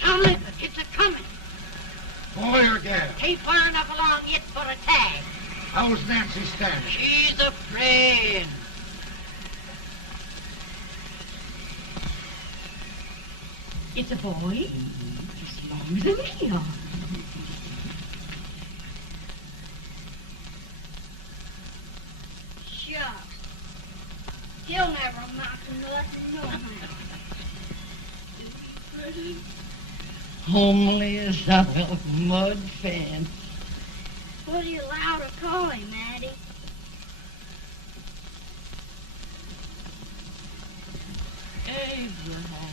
Tomlin, the kids are coming. Boy or gal? Ain't far enough along yet for a tag. How's Nancy standing? She's afraid. It's a boy. As long as a me are. Shucks. He'll never amount to nothing, no man. Homely as a mud fan. What are you allowed to call him, Addie? Abraham.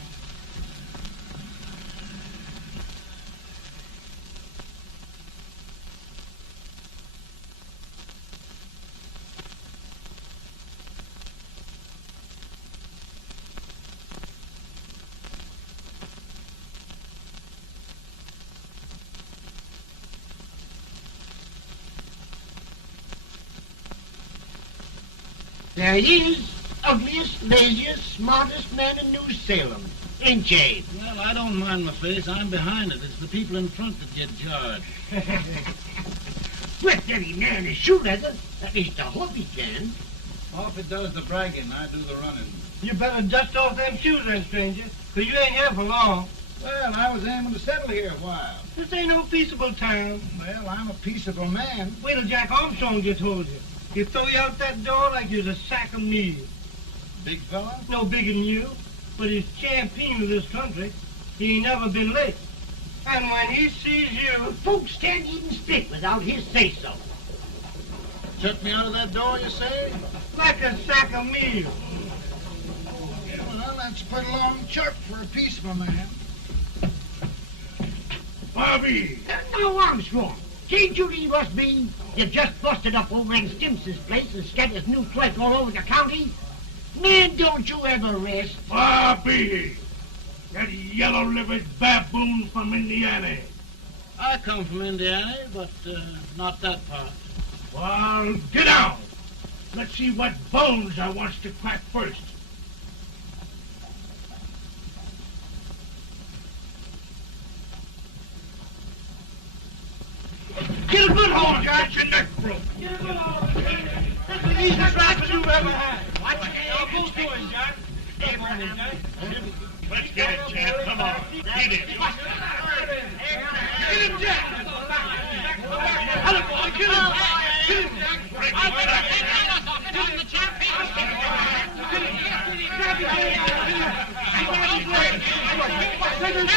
There he is, ugliest, laziest, smartest man in New Salem, ain't ye? Well, I don't mind my face. I'm behind it. It's the people in front that get jarred. With any man is shoe leather, at least I hope he can. Off it does the bragging, I do the running. You better dust off them shoes then, stranger, 'cause you ain't here for long. Well, I was aiming to settle here a while. This ain't no peaceable town. Well, I'm a peaceable man. Wait till Jack Armstrong gets hold of you. He'll throw you out that door like you're a sack of meal. Big fella? No bigger than you, but he's champion of this country. He ain't never been late. And when he sees you... Folks can't even speak without his say-so. Shut me out of that door, you say? like a sack of meal. Well, that's a pretty long chuck for a peaceful man. Bobby! Now, Armstrong, can't you leave us be? You've just busted up old man Simpson's place and scattered new clerk all over the county. Man, don't you ever rest. Bobby! That yellow-livered baboon from Indiana. I come from Indiana, but not that part. Well, get out. Let's see what bones I wants to crack first. Get a good hold, Got your neck broke. Get a good hold. That's the easiest rifle you've ever had. Watch it. Now go to him, Jack. Abraham. Let's get it, Jack. Come on. Get it. Get him, Jack. Hello, boy. Get him. Get him, Jack. Break the sack. Get him, Jack. Get him. Grab his leg. Grab his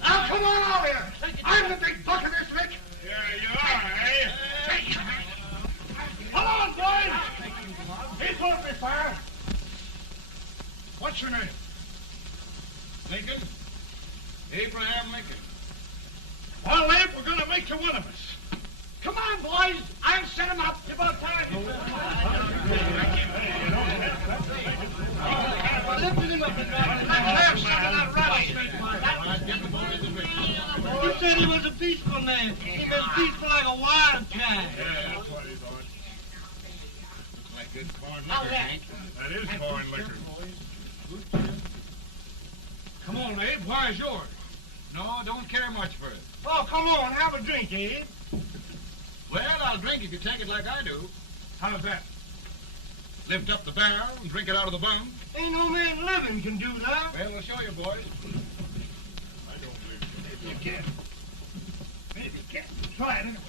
Now, come on over here. I'm the big buck of this lick. Yeah, you are, eh? Come on, boys. He's off me, fire. What's your name? Lincoln? Abraham Lincoln. Well, Lamp, we're going to make you one of us. Come on, boys. I'll set him up. It's about time. Lifted him up. You said he was a peaceful man. He was peaceful like a wildcat. Yeah, that's what he's on. Looks like good corn liquor, Hank. That is foreign liquor. Come on, Abe. Where's yours? No, don't care much for it. Oh, come on. Have a drink, Abe. Well, I'll drink if you take it like I do. How's that? Lift up the barrel and drink it out of the bung. Ain't no man living can do that. Well, we'll show you, boys. I don't believe so. Maybe you can. Maybe you can. Try it, anyway.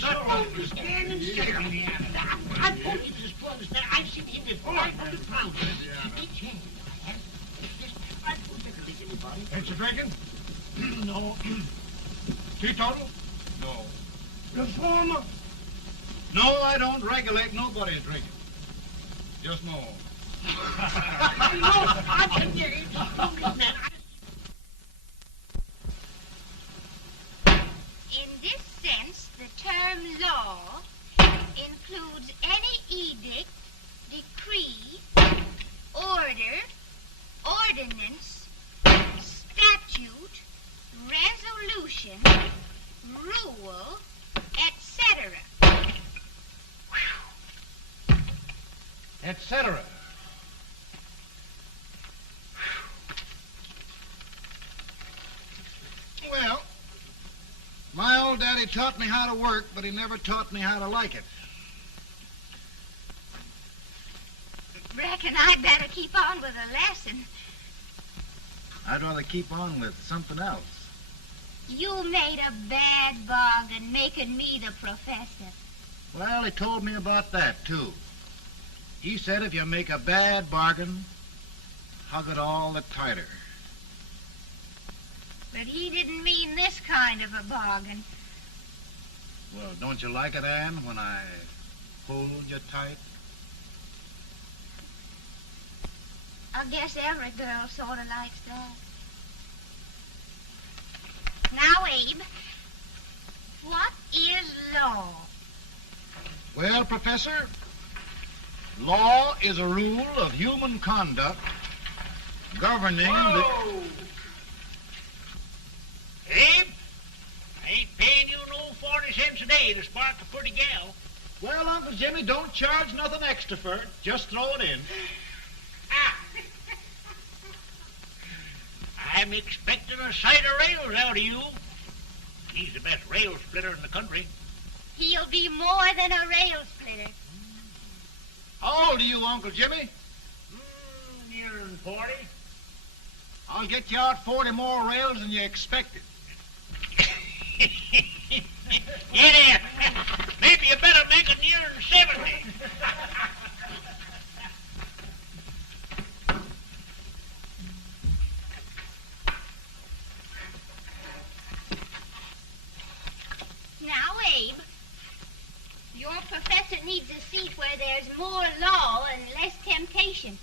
Don't stand and stare me at it. I told you this plug is there. I've seen him with 500 pounds. Each hand. I don't think I anybody. Ain't you drinking? No. Teetotal? No. Reformer. No, I don't regulate nobody's drinking. Just no. No, I can get it. Man, In this sense, the term law includes any edict, decree, order, ordinance, statute, resolution, rule, etc. Etc. Well, my old daddy taught me how to work, but he never taught me how to like it. Reckon I'd better keep on with the lesson. I'd rather keep on with something else. You made a bad bargain making me the professor. Well, he told me about that, too. He said if you make a bad bargain, hug it all the tighter. But he didn't mean this kind of a bargain. Well, don't you like it, Anne, when I hold you tight? I guess every girl sort of likes that. Now, Abe, what is law? Well, Professor, law is a rule of human conduct governing Whoa! Abe, I ain't paying you no 40 cents a day to spark a pretty gal. Well, Uncle Jimmy, don't charge nothing extra for it. Just throw it in. I'm expecting a sight of rails out of you. He's the best rail splitter in the country. He'll be more than a rail splitter. How old are you, Uncle Jimmy? Nearing 40. I'll get you out 40 more rails than you expected. Yeah, there. Maybe you better make it nearing 70. Now, Abe, your professor needs a seat where there's more law and less temptation.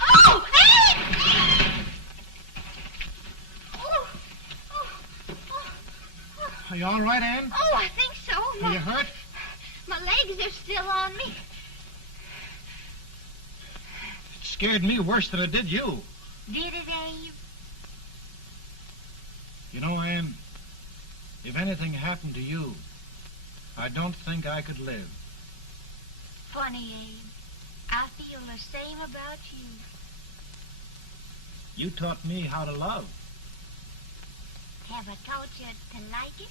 Oh, Abe! Are you all right, Anne? Oh, I think so. Are you hurt? My legs are still on me. It scared me worse than it did you. Did it, Abe? You know, Anne, if anything happened to you, I don't think I could live. Funny, Abe. I feel the same about you. You taught me how to love. Have I taught you to like it?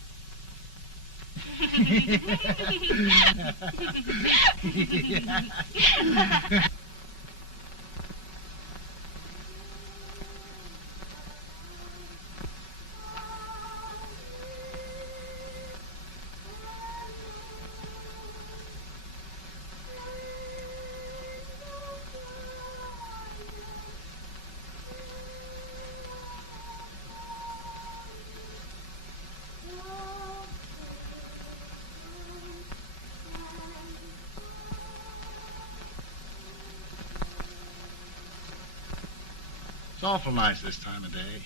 It's awful nice this time of day.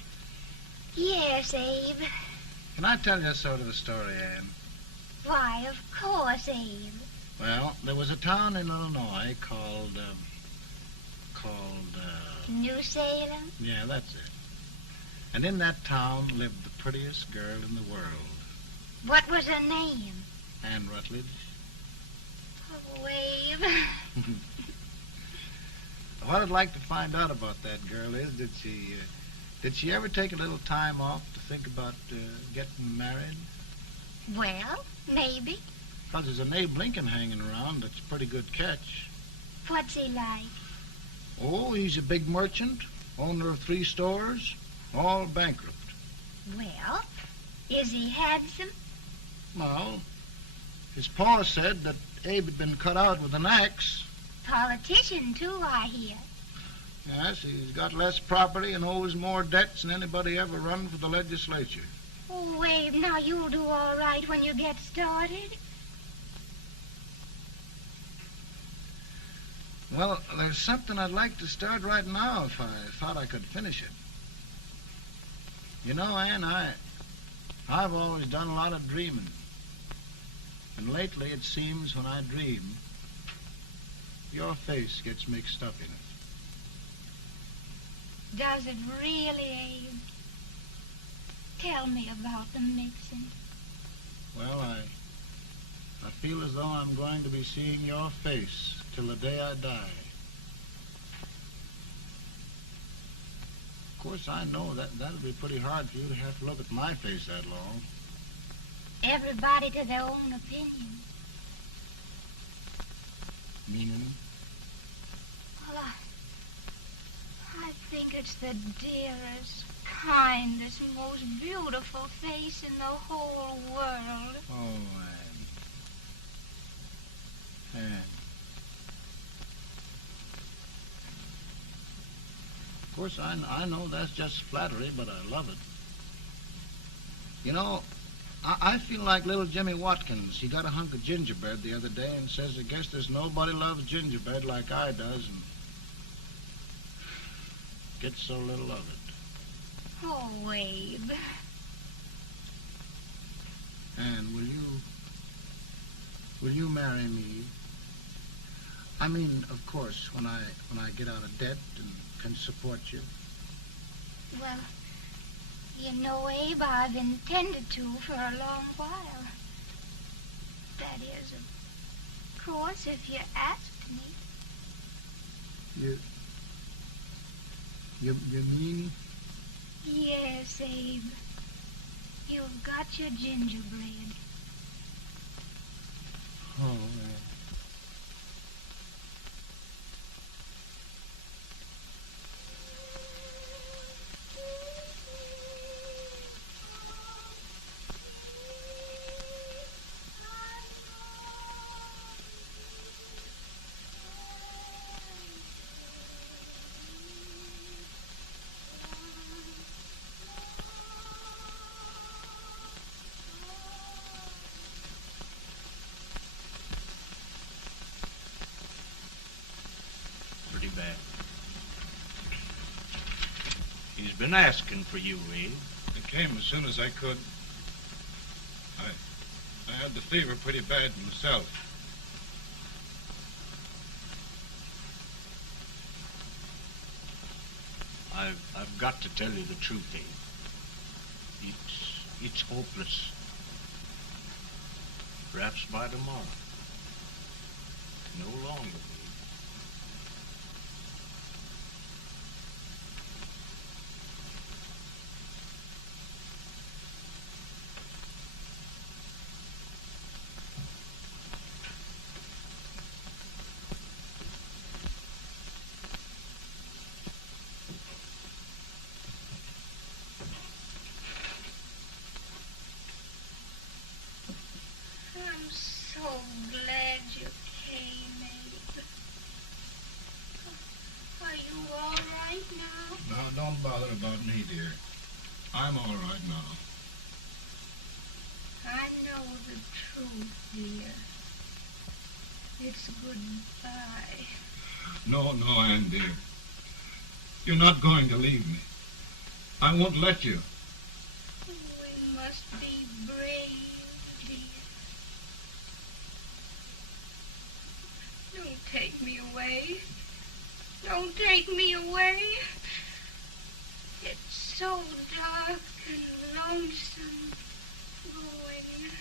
Yes, Abe. Can I tell you sort of a story, Anne? Why, of course, Abe. Well, there was a town in Illinois called, New Salem? yeah, that's it. And in that town lived the prettiest girl in the world, What was her name? Anne Rutledge. Oh, Abe. What I'd like to find out about that girl is, did she ever take a little time off to think about getting married? Well, maybe. Because there's an Abe Lincoln hanging around that's a pretty good catch. What's he like? Oh, he's a big merchant, owner of 3 stores. All bankrupt. Well, is he handsome? Well, his pa said that Abe had been cut out with an axe. Politician, too, I hear. Yes, he's got less property and owes more debts than anybody ever run for the legislature. Oh, Abe, now you'll do all right when you get started. Well, there's something I'd like to start right now if I thought I could finish it. You know, Ann, I've always done a lot of dreaming. And lately it seems when I dream, your face gets mixed up in it. Does it really, Abe? Tell me about the mixing. Well, I feel as though I'm going to be seeing your face till the day I die. Of course, I know that'll be pretty hard for you to have to look at my face that long. Everybody to their own opinion. Meaning? Well, I think it's the dearest, kindest, most beautiful face in the whole world. Oh, Ann. Of course, I know that's just flattery, but I love it. You know, I feel like little Jimmy Watkins. He got a hunk of gingerbread the other day and says, I guess there's nobody loves gingerbread like I does, and gets so little of it. Oh, Abe. Ann, will you marry me? I mean, of course, when I get out of debt and can support you. Well, you know, Abe, I've intended to for a long while. That is, of course, if you asked me. You mean? Yes, Abe. You've got your gingerbread. Oh, bad. He's been asking for you, Abe. I came as soon as I could. I had the fever pretty bad myself. I've got to tell you the truth, Abe. It's hopeless. Perhaps by tomorrow. No longer, Abe. Don't bother about me, dear. I'm all right now. I know the truth, dear. It's goodbye. No, Ann, dear. You're not going to leave me. I won't let you. We must be brave, dear. Don't take me away. Don't take me away. It's so dark and lonesome going.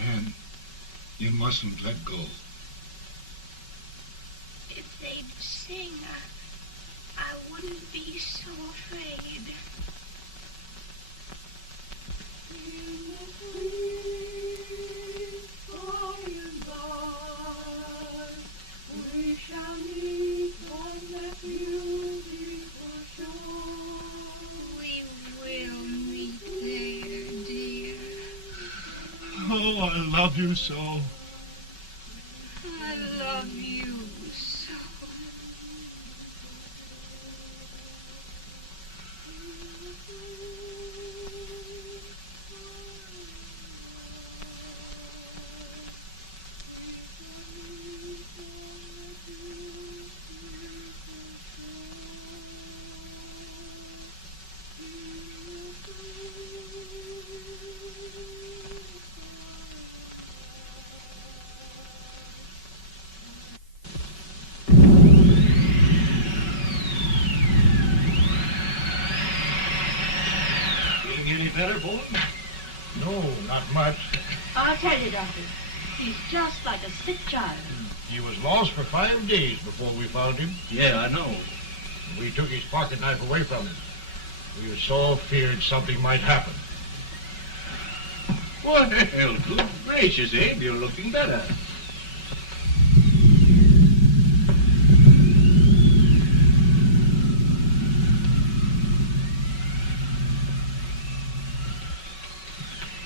Ann, you mustn't let go. If they'd sing, I wouldn't be so afraid. In the sweet by and by, we shall meet on that beautiful shore. We Oh, I love you so. I love you so. Any better, Bolton? No, not much. I'll tell you, Doctor, he's just like a sick child. He was lost for 5 days before we found him. Yeah, I know. We took his pocket knife away from him. We were so feared something might happen. Well, good gracious, Abe, you're looking better.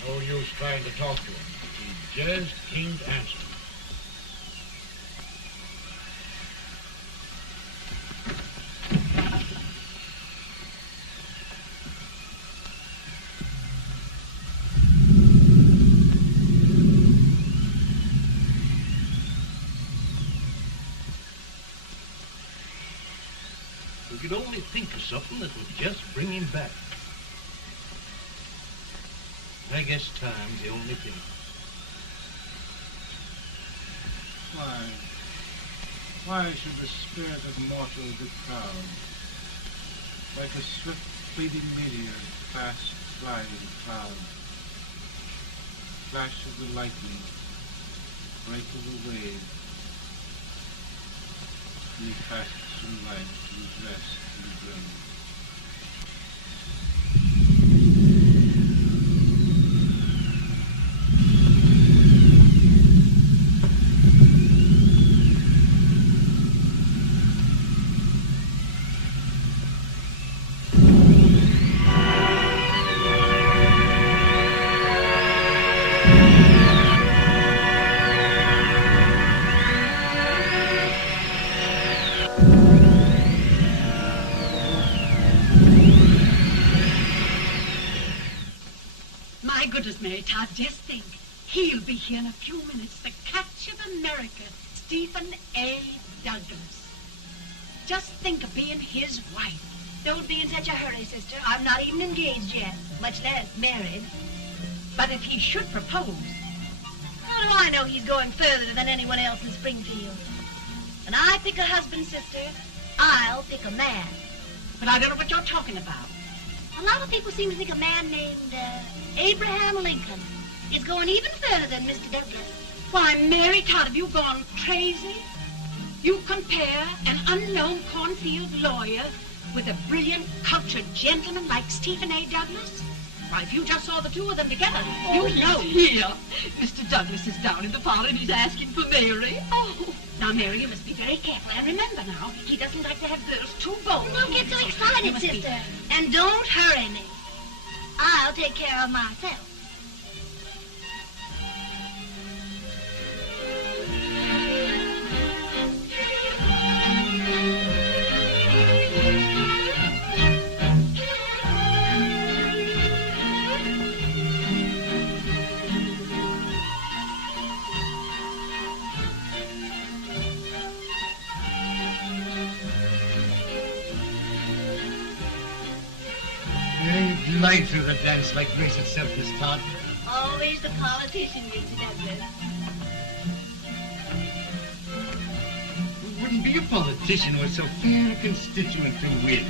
No use trying to talk to him. He just can't answer. We could only think of something that would just bring him back. I guess time's the only thing. Why should the spirit of mortal be proud? Like a swift fleeting meteor, fast flying cloud. Flash of the lightning, break of the wave. He fasts from life to his rest in the grave. Mary Todd, just think. He'll be here in a few minutes. The catch of America, Stephen A. Douglas. Just think of being his wife. Don't be in such a hurry, sister. I'm not even engaged yet, much less married. But if he should propose... How do I know he's going further than anyone else in Springfield? When I pick a husband, sister, I'll pick a man. But I don't know what you're talking about. A lot of people seem to think a man named Abraham Lincoln is going even further than Mr. Douglas. Why, Mary Todd, have you gone crazy? You compare an unknown cornfield lawyer with a brilliant, cultured gentleman like Stephen A. Douglas? Why, if you just saw the two of them together, you'd know. Here, Mr. Douglas is down in the parlor and he's asking for Mary. Oh, now, Mary, you must be very careful. And remember now, he doesn't like to have girls too bold. Don't get so excited, sister. And don't hurry me. I'll take care of myself. Glide through the dance like grace itself, Miss Todd. Always the politician, Mr. Douglas. Who wouldn't be a politician with so fair a constituent to win?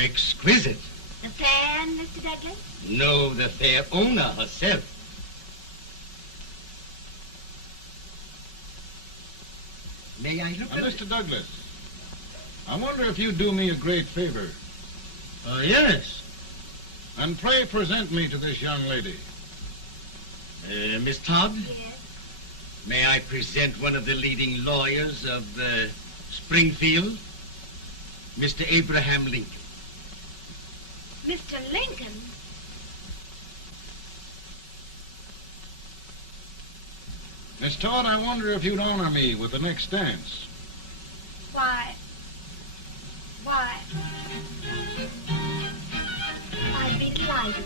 exquisite. The fan, Mr. Douglas? No, the fair owner herself. May I look at Mr. Douglas, I wonder if you'd do me a great favor. Yes. And pray present me to this young lady. Miss Todd? Yes. May I present one of the leading lawyers of Springfield, Mr. Abraham Lincoln. Mr. Lincoln? Miss Todd, I wonder if you'd honor me with the next dance. Why? I'd be delighted.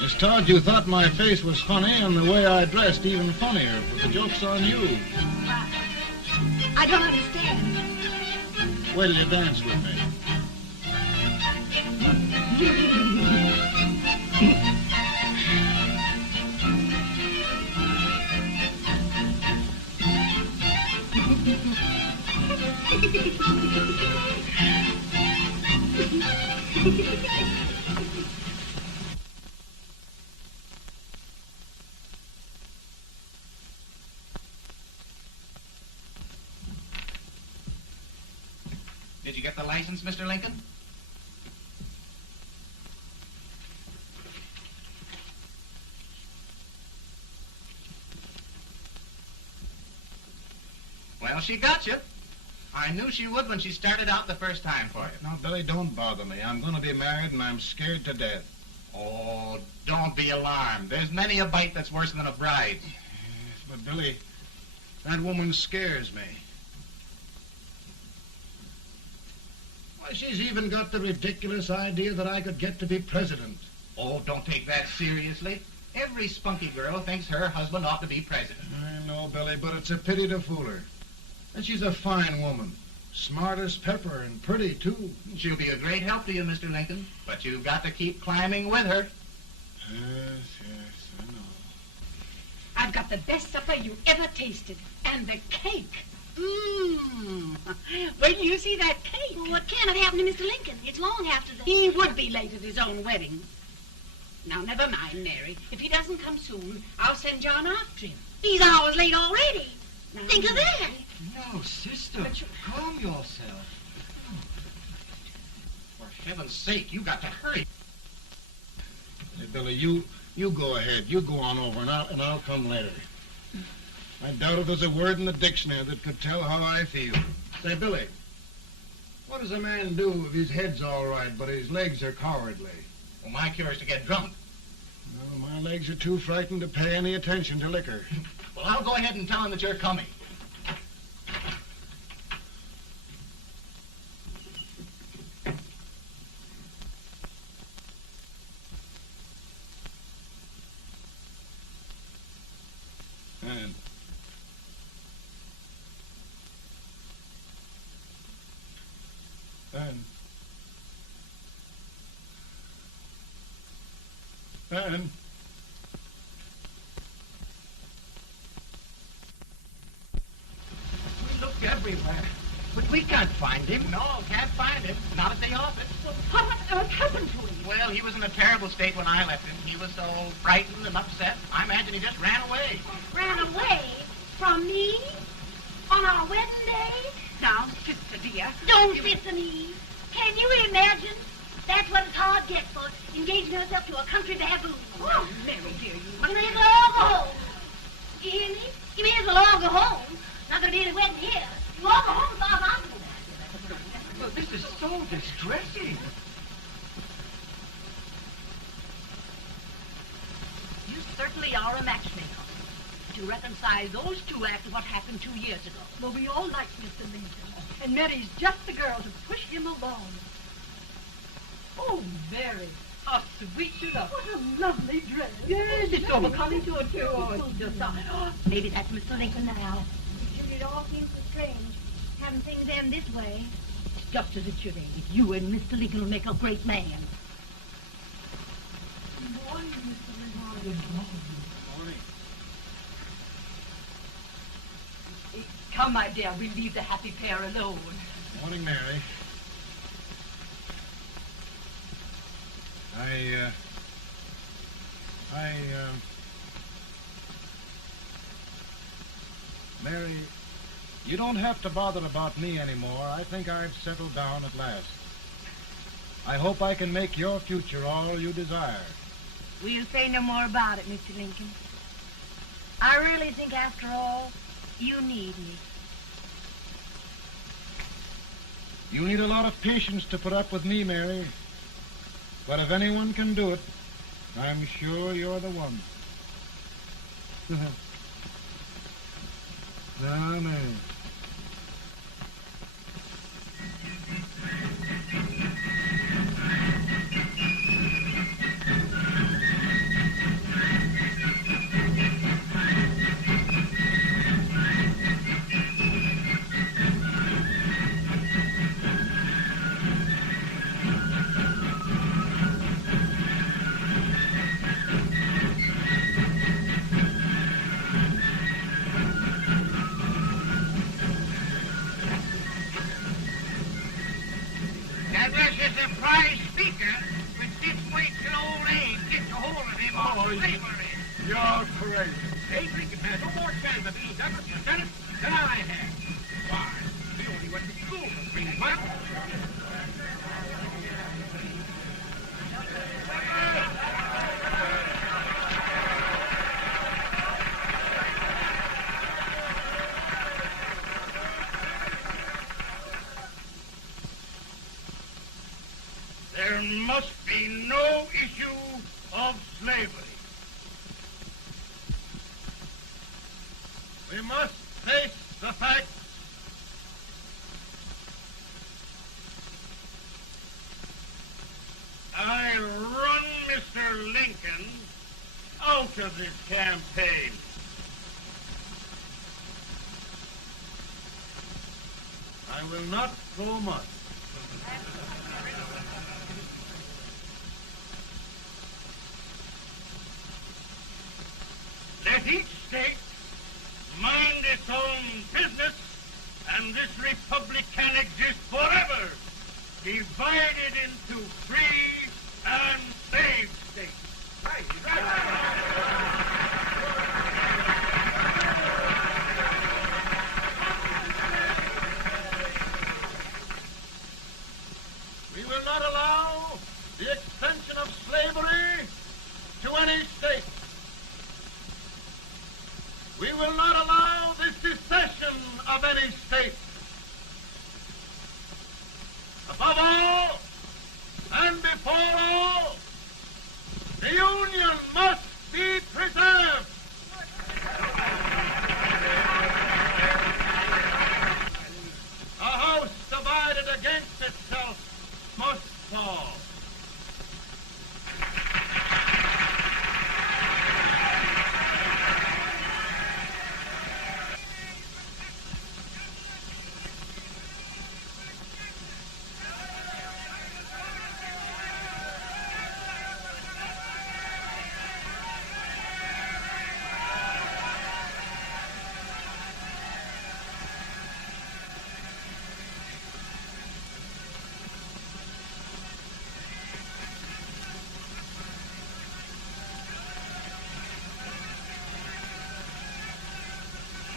Miss Todd, you thought my face was funny and the way I dressed even funnier, but the joke's on you. I don't understand. Will you dance with me? Did you get the license, Mr. Lincoln? Well, she got you. I knew she would when she started out the first time for you. Now, Billy, don't bother me. I'm going to be married and I'm scared to death. Oh, don't be alarmed. There's many a bite that's worse than a bride. Yes, but Billy, that woman scares me. Why, she's even got the ridiculous idea that I could get to be president. Oh, don't take that seriously. Every spunky girl thinks her husband ought to be president. I know, Billy, but it's a pity to fool her. And she's a fine woman. Smart as pepper and pretty, too. She'll be a great help to you, Mr. Lincoln. But you've got to keep climbing with her. Yes, I know. I've got the best supper you ever tasted. And the cake. Mmm. Wait till you see that cake. Well, what can have happened to Mr. Lincoln? It's long after the... He would be late at his own wedding. Now, never mind, Mary. If he doesn't come soon, I'll send John after him. He's hours late already. Now, Think of that. No, sister. Calm yourself. For heaven's sake, you got to hurry. Hey, Billy, you go ahead. You go on over, and I'll come later. I doubt if there's a word in the dictionary that could tell how I feel. Say, Billy, what does a man do if his head's all right, but his legs are cowardly? Well, my cure is to get drunk. No, my legs are too frightened to pay any attention to liquor. Well, I'll go ahead and tell him that you're coming. And We looked everywhere, but we can't find him. No, can't find him. Not at the office. Well, what on earth happened to him? Well, he was in a terrible state when I left him. He was so frightened and upset. I imagine he just ran away. Ran away from me on our wedding day? Now, sister dear. Don't listen to me. Can you imagine? That's what Todd gets for engaging herself to a country baboon. Oh, Mary, dear, You may as well all go home. You hear me? You may as well all go home. Not going to be any wedding here. You all go home as far as I'm concerned. Well, this is so distressing. You certainly are a matchmaker. To reconcile those two after what happened 2 years ago. Well, we all like Mr. Lincoln. And Mary's just the girl to push him along. Oh, Mary, how sweet you look. What a lovely dress. Yes, it's overcoming to it, too. Oh, it's just maybe that's Mr. Lincoln now. It all seems so strange, having things end this way. It's just as it should end. You and Mr. Lincoln will make a great man. Good morning, Mr. Lincoln. Good morning. It's Come, my dear, we'll leave the happy pair alone. Morning, Mary. Mary, you don't have to bother about me anymore. I think I've settled down at last. I hope I can make your future all you desire. We'll say no more about it, Mr. Lincoln. I really think, after all, you need me. You need a lot of patience to put up with me, Mary. But if anyone can do it, I'm sure you're the one. Amen. You're crazy. Abe Lincoln has no more chance of being Douglas Lieutenant than I have. Why? He only went to school for 3 months. There must be no issue of slavery. We must face the facts. I run Mr. Lincoln out of this campaign. I will not go much. Let each state mind its own business, and this republic can exist forever, divided into free and slave states. Right. We will not allow the extension of slavery to any state. We will not allow the secession of any state. Above all, and before all, the Union must be preserved. A house divided against itself must fall.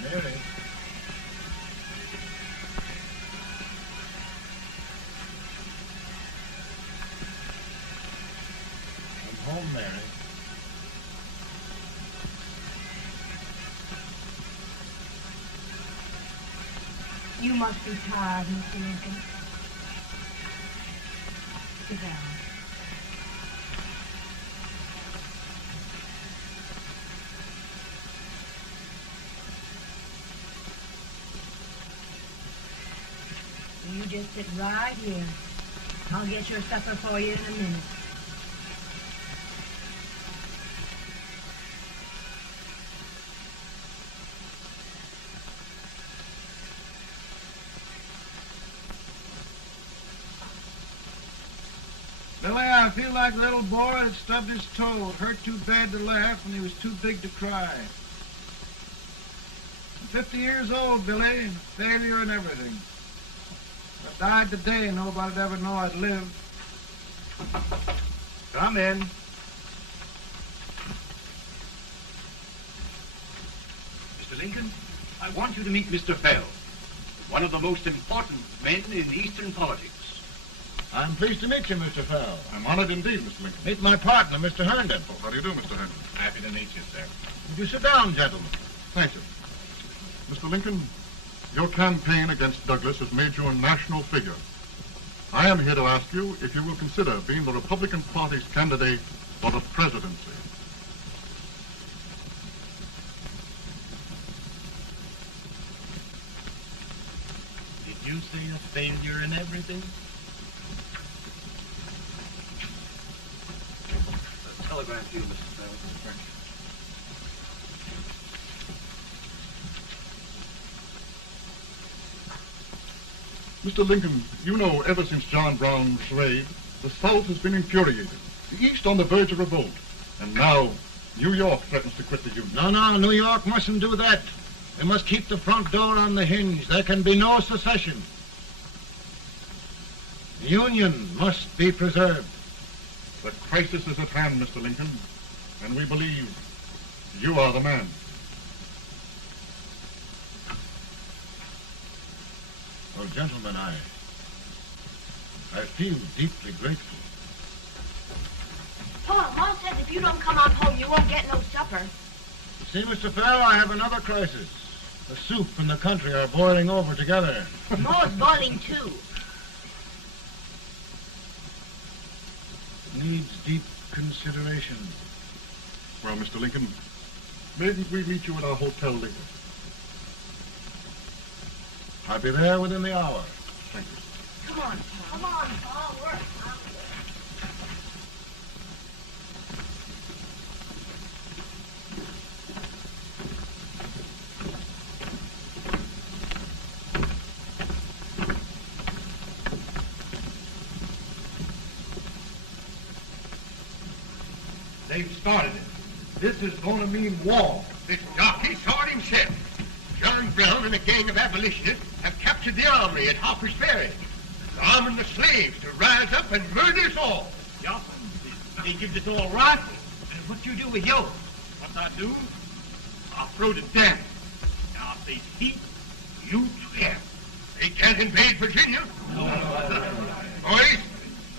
Mary. I'm home, Mary. You must be tired, Mr. Lincoln. Sit down. You just sit right here. I'll get your supper for you in a minute. Billy, I feel like a little boy that stubbed his toe. It hurt too bad to laugh and he was too big to cry. 50 years old, Billy. Failure and everything. If I died today, nobody'd ever know I'd lived. Come in. Mr. Lincoln, I want you to meet Mr. Fell, one of the most important men in Eastern politics. I'm pleased to meet you, Mr. Fell. I'm honored indeed, Mr. Lincoln. Meet my partner, Mr. Herndon. Oh, how do you do, Mr. Hammond? Happy to meet you, sir. Would you sit down, gentlemen? Thank you. Mr. Lincoln, your campaign against Douglas has made you a national figure. I am here to ask you if you will consider being the Republican Party's candidate for the presidency. Did you say a failure in everything? A telegram to you, Mr. Fell. Mr. Lincoln, you know ever since John Brown's raid, the South has been infuriated, the East on the verge of revolt, and now New York threatens to quit the Union. No, New York mustn't do that. They must keep the front door on the hinge. There can be no secession. The Union must be preserved. The crisis is at hand, Mr. Lincoln, and we believe you are the man. Well, gentlemen, I feel deeply grateful. Paul, Ma says if you don't come on home, you won't get no supper. You see, Mr. Fell, I have another crisis. The soup and the country are boiling over together. Ma's boiling too. It needs deep consideration. Well, Mr. Lincoln, maybe we meet you at our hotel later. I'll be there within the hour. Thank you. Come on, Paul. Come on, Paul. Work. They've started it. This is going to mean war. This jockey saw it himself. John Brown and a gang of abolitionists have captured the armory at Harper's Ferry. They're arming the slaves to rise up and murder us all. Yeah, they give us all rifles. And what you do with yours? What I do? I'll throw to death. Now, if they speak, you swear. They can't invade Virginia. Boys,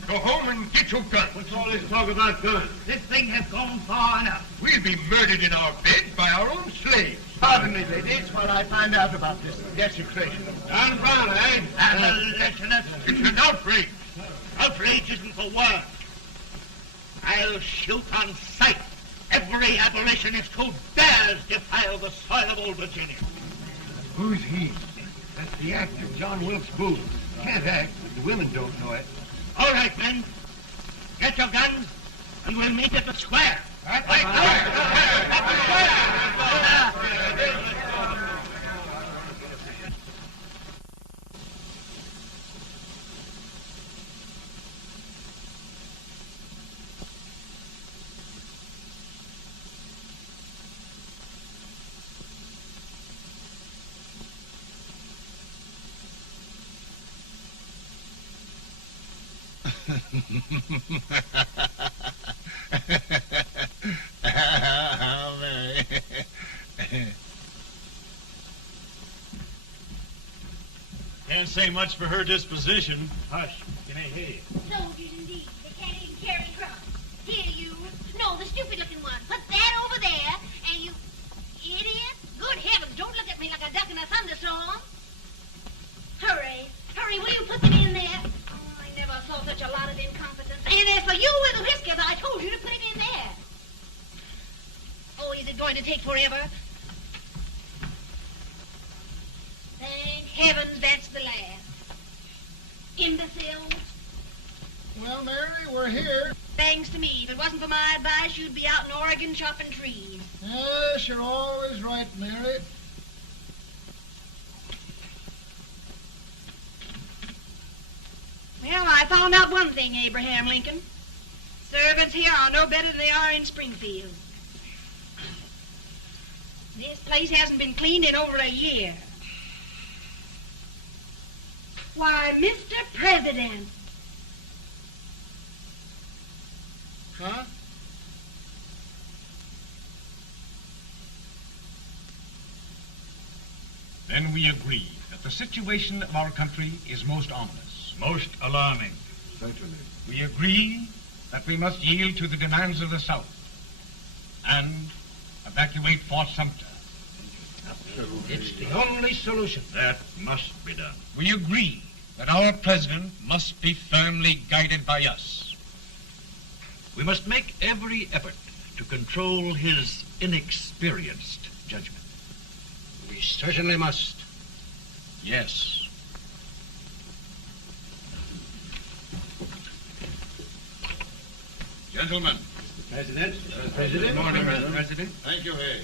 go home and get your guns. What's all this talk about guns? This thing has gone far enough. We'll be murdered in our beds by our own slaves. Pardon me, ladies, while I find out about this desecration. John Brown, eh? Abolitionist. It's an outrage. Outrage isn't the word. I'll shoot on sight every abolitionist who dares defile the soil of old Virginia. Who's he? That's the actor, John Wilkes Booth. Can't act, but the women don't know it. All right, men. Get your guns, and we'll meet at the square. At the square! How merry. Can't say much for her disposition. Hush, can I hear you? Soldiers indeed. They can't even carry crumbs. Here, you. No, the stupid-looking one. Put that over there, and you... Idiot. Good heavens, don't look at me like a duck in a thunderstorm. Hurry. Hurry, will you put them in there? Oh, I never saw such a lot of incompetence. And as for you with the whiskers, I told you to put it in there. Oh, is it going to take forever? Thank heavens that's the last. Imbeciles. Well, Mary, we're here. Thanks to me. If it wasn't for my advice, you'd be out in Oregon chopping trees. Yes, you're always right, Mary. Well, I found out one thing, Abraham Lincoln. Servants here are no better than they are in Springfield. This place hasn't been cleaned in over a year. Why, Mr. President. Huh? Then we agree that the situation of our country is most ominous. Most alarming. Certainly. We agree that we must yield to the demands of the South and evacuate Fort Sumter. It's the only solution. That must be done. We agree that our president must be firmly guided by us. We must make every effort to control his inexperienced judgment. We certainly must. Yes. Gentlemen. President. President. Good morning, Mr. President. Thank you, Hay.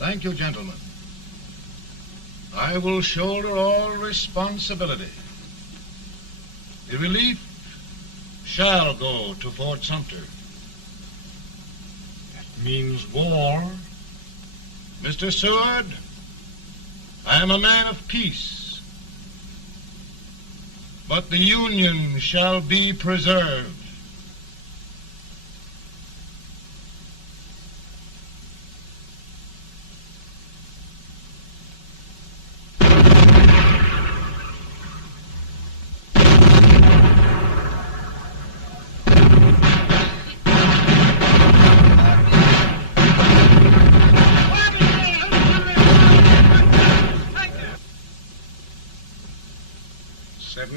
Thank you, gentlemen. I will shoulder all responsibility. The relief shall go to Fort Sumter. That means war. Mr. Seward, I am a man of peace, but the Union shall be preserved.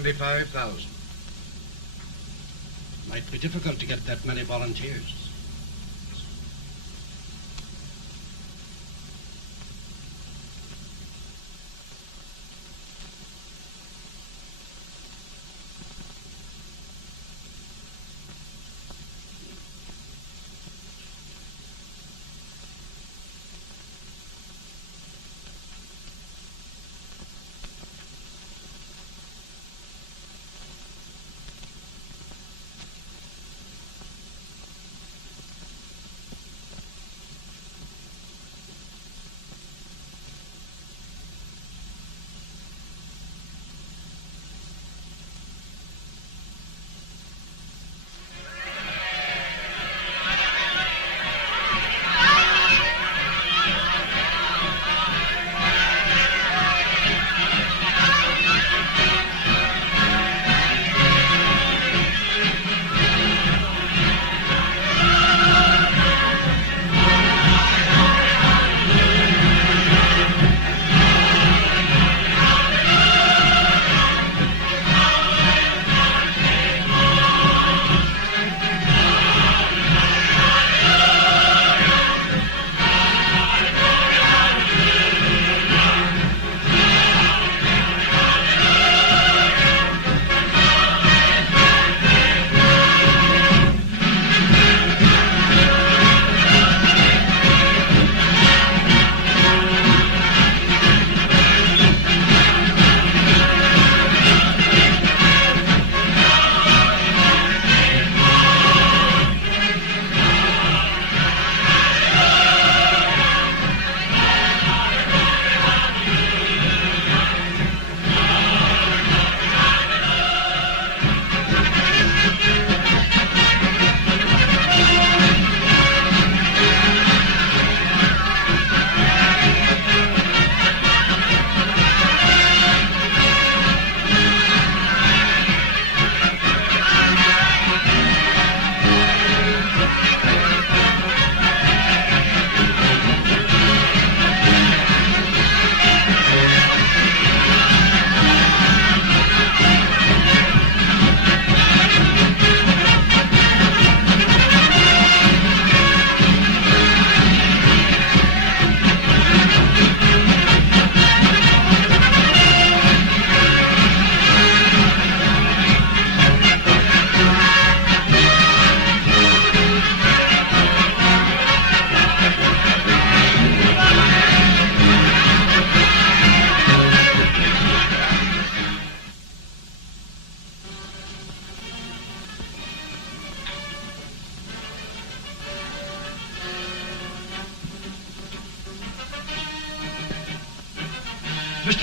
$75,000. Might be difficult to get that many volunteers.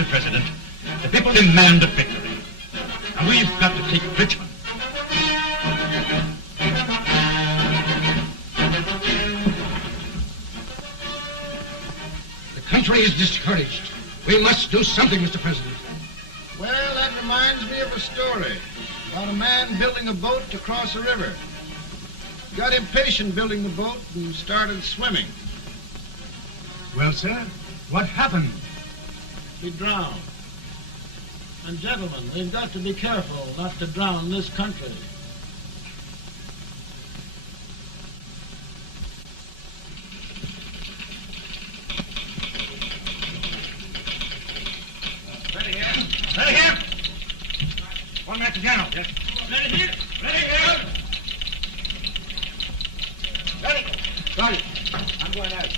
Mr. President, the people demand a victory. And we've got to take Richmond. The country is discouraged. We must do something, Mr. President. Well, that reminds me of a story about a man building a boat to cross a river. He got impatient building the boat and started swimming. Well, sir, what happened? He drowned. And gentlemen, we've got to be careful not to drown this country. Ready here. Ready here. One back to General. Yes. Ready here. Ready here. Ready. Sorry. I'm going out.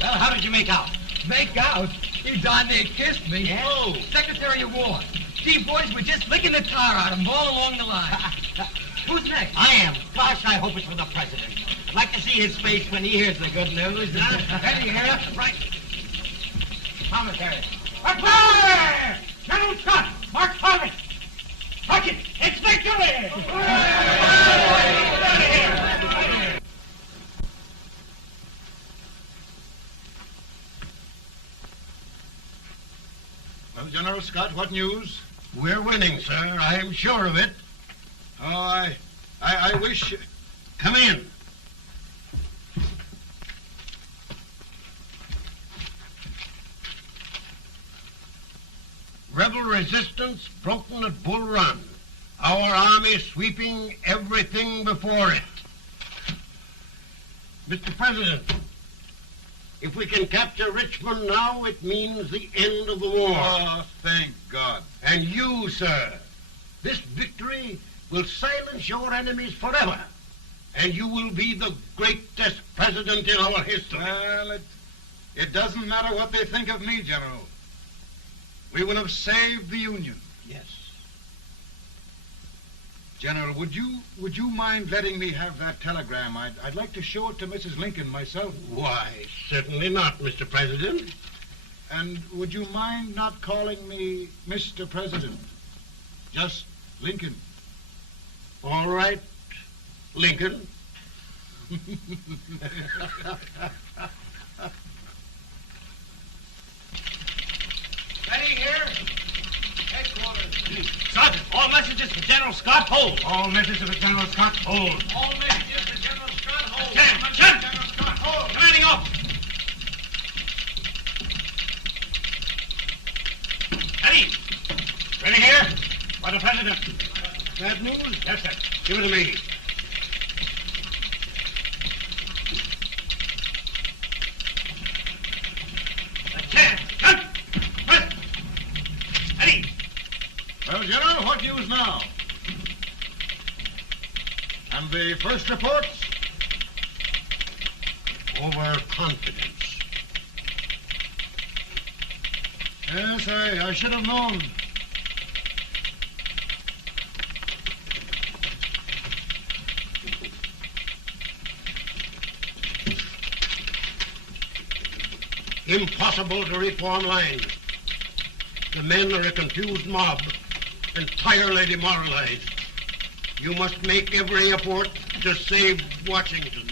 Well, how did you make out? Make out? He darn near kissed me. Yeah? Oh, Secretary of War. Gee, boys, we're just licking the tar out of him all along the line. Who's next? I am. Gosh, I hope it's for the president. I'd like to see his face when he hears the good news, huh? Ready here. Right. Commissary. Apfel! General Scott! Mark Harvey! Watch it! It's victory! Well, General Scott, what news? We're winning, sir. I am sure of it. Oh, I wish... Come in. Rebel resistance broken at Bull Run. Our army sweeping everything before it. Mr. President, if we can capture Richmond now, it means the end of the war. Oh, thank God. And you, sir, this victory will silence your enemies forever. And you will be the greatest president in our history. Well, it doesn't matter what they think of me, General. We will have saved the Union. Yes. General, would you mind letting me have that telegram? I'd like to show it to Mrs. Lincoln myself. Why, certainly not, Mr. President. And would you mind not calling me Mr. President? Just Lincoln. All right, Lincoln. Ready here. Headquarters. Sergeant, all messages for General Scott, hold. All messages for General Scott, hold. All messages for General Scott, hold. Stand. General Scott, hold. Commanding off. Ready. Ready here? For the President. Bad news? Yes, sir. Give it to me. Well, General, what news now? And the first reports? Overconfidence. Yes, I should have known. Impossible to reform lines. The men are a confused mob, entirely demoralized. You must make every effort to save Washington.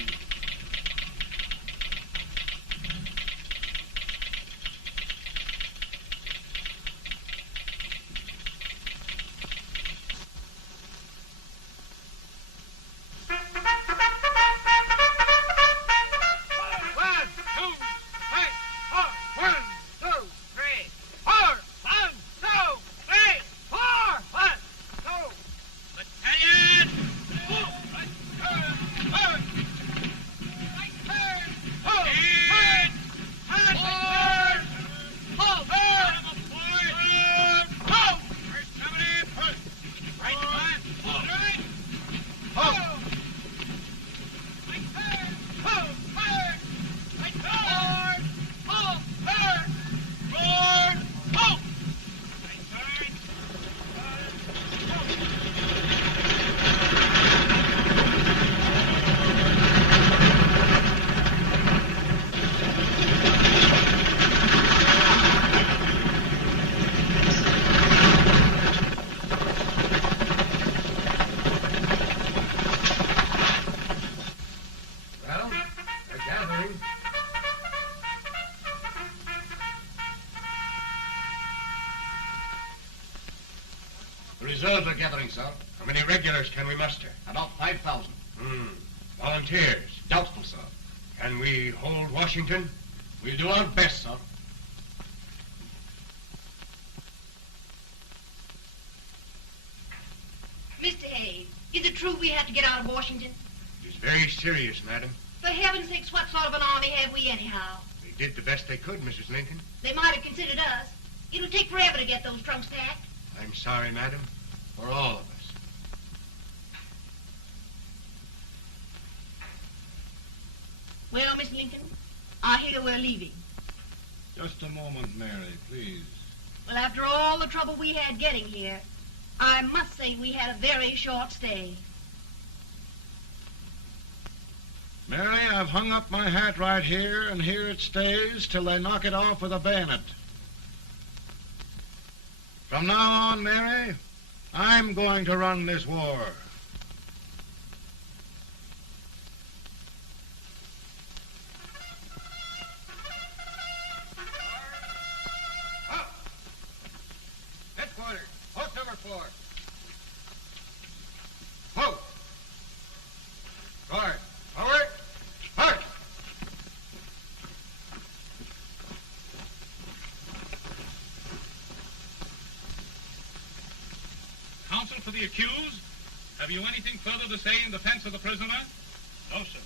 The reserves are gathering, sir. How many regulars can we muster? About 5,000. Volunteers? Doubtful, sir. Can we hold Washington? We'll do our best, sir. Mr. Hayes, is it true we have to get out of Washington? It's very serious, madam. For heaven's sakes, what sort of an army have we anyhow? They did the best they could, Mrs. Lincoln. They might have considered us. It'll take forever to get those trunks packed. I'm sorry, madam, for all of us. Well, Miss Lincoln, I hear we're leaving. Just a moment, Mary, please. Well, after all the trouble we had getting here, I must say we had a very short stay. Mary, I've hung up my hat right here, and here it stays till they knock it off with a bayonet. From now on, Mary, I'm going to run this war. Headquarters, post number 4. Whoa! Guard, forward, march! Counsel for the accused, have you anything further to say in defense of the prisoner? No, sir.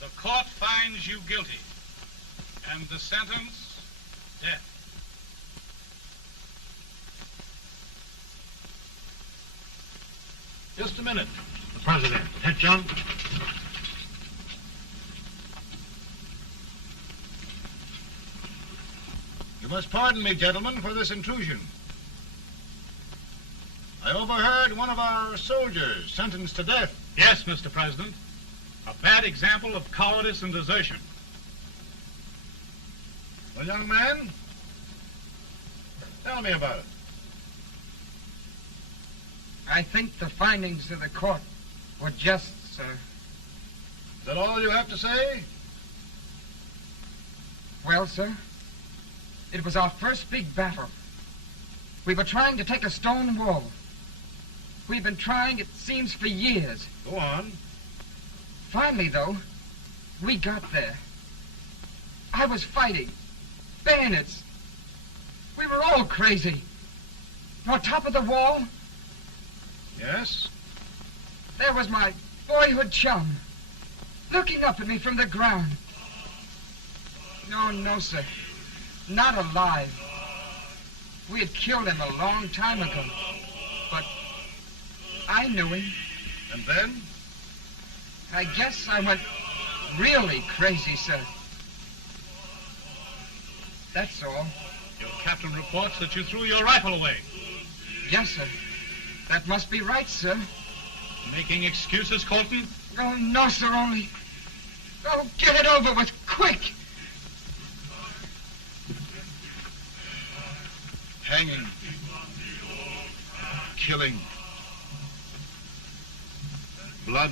The court finds you guilty, and the sentence, death. Just a minute. The president. Head, John. You must pardon me, gentlemen, for this intrusion. I overheard one of our soldiers sentenced to death. Yes, Mr. President. A bad example of cowardice and desertion. Well, young man, tell me about it. I think the findings of the court were just, sir. Is that all you have to say? Well, sir, it was our first big battle. We were trying to take a stone wall. We've been trying, it seems, for years. Go on. Finally, though, we got there. I was fighting. Bayonets. We were all crazy. On top of the wall, Yes? there was my boyhood chum, looking up at me from the ground. No, sir. Not alive. We had killed him a long time ago. But I knew him. And then? I guess I went really crazy, sir. That's all. Your captain reports that you threw your rifle away. Yes, sir. That must be right, sir. Making excuses, Colton? Oh, no, sir, only... Oh, get it over with, quick! Hanging. Killing. Blood.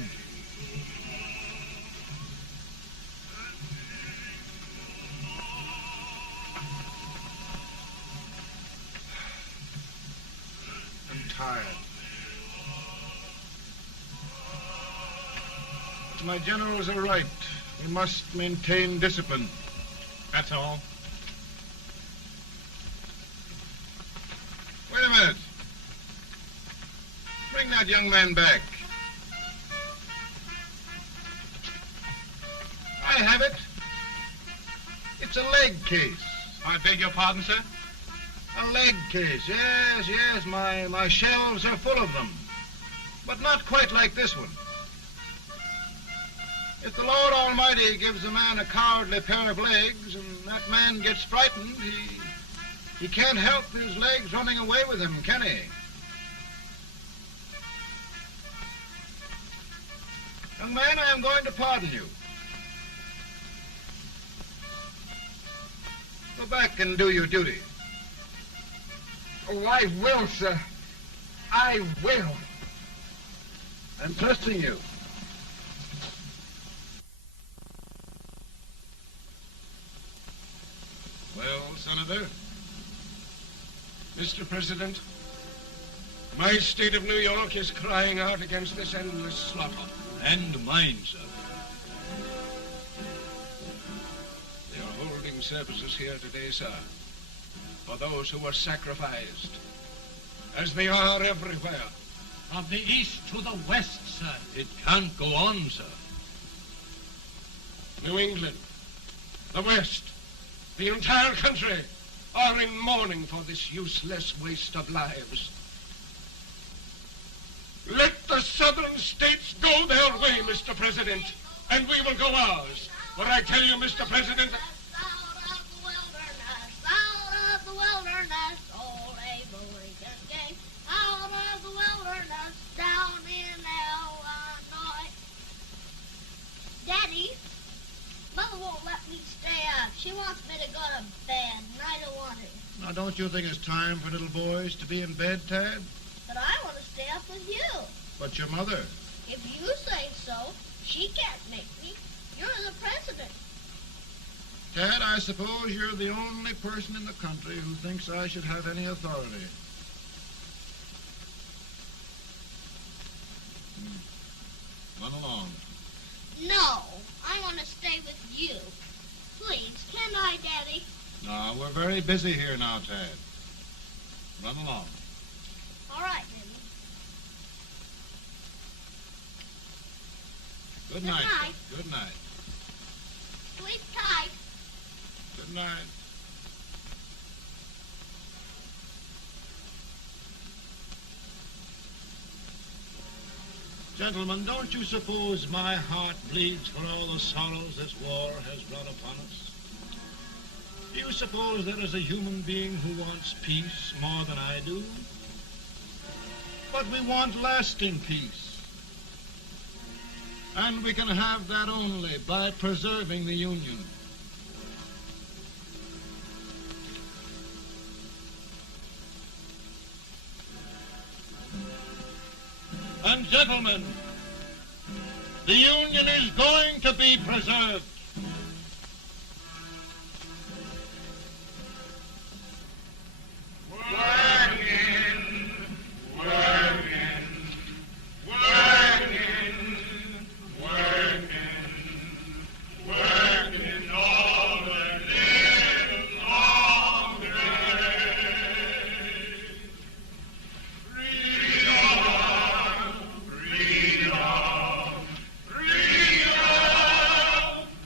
I'm tired. But my generals are right. We must maintain discipline. That's all. Wait a minute. Bring that young man back. I have it. It's a leg case. I beg your pardon, sir? A leg case, yes. My shelves are full of them. But not quite like this one. If the Lord Almighty gives a man a cowardly pair of legs and that man gets frightened, he can't help his legs running away with him, can he? Young man, I am going to pardon you. Go back and do your duty. Oh, I will, sir. I will. I'm trusting you. Well, Senator? Mr. President, My state of New York is crying out against this endless slaughter. And mine, sir. They are holding services here today, sir, for those who were sacrificed, as they are everywhere. From the east to the west, sir. It can't go on, sir. New England, the West, the entire country are in mourning for this useless waste of lives. Let the southern states go their way, Mr. President, and we will go ours. But I tell you, Mr. President, Out of the wilderness, old Abe Lincoln came. Out of the wilderness, down in Illinois. Daddy, Mother won't let me stay up. She wants me to go to bed, and I don't want to. Now, don't you think it's time for little boys to be in bed, Tad? But I want to stay up with you. But your mother. If you say so, she can't make me. You're the president. Tad, I suppose you're the only person in the country who thinks I should have any authority. Run along. No, I want to stay with you. Please, can I, Daddy? No, we're very busy here now, Tad. Run along. All right, Daddy. Good night. night. Good night. Sleep tight. Good night. Gentlemen, don't you suppose my heart bleeds for all the sorrows this war has brought upon us? Do you suppose there is a human being who wants peace more than I do? But we want lasting peace. And we can have that only by preserving the Union. And gentlemen, the Union is going to be preserved. Working, working, working, working, working all the live long day. Freedom, freedom, freedom,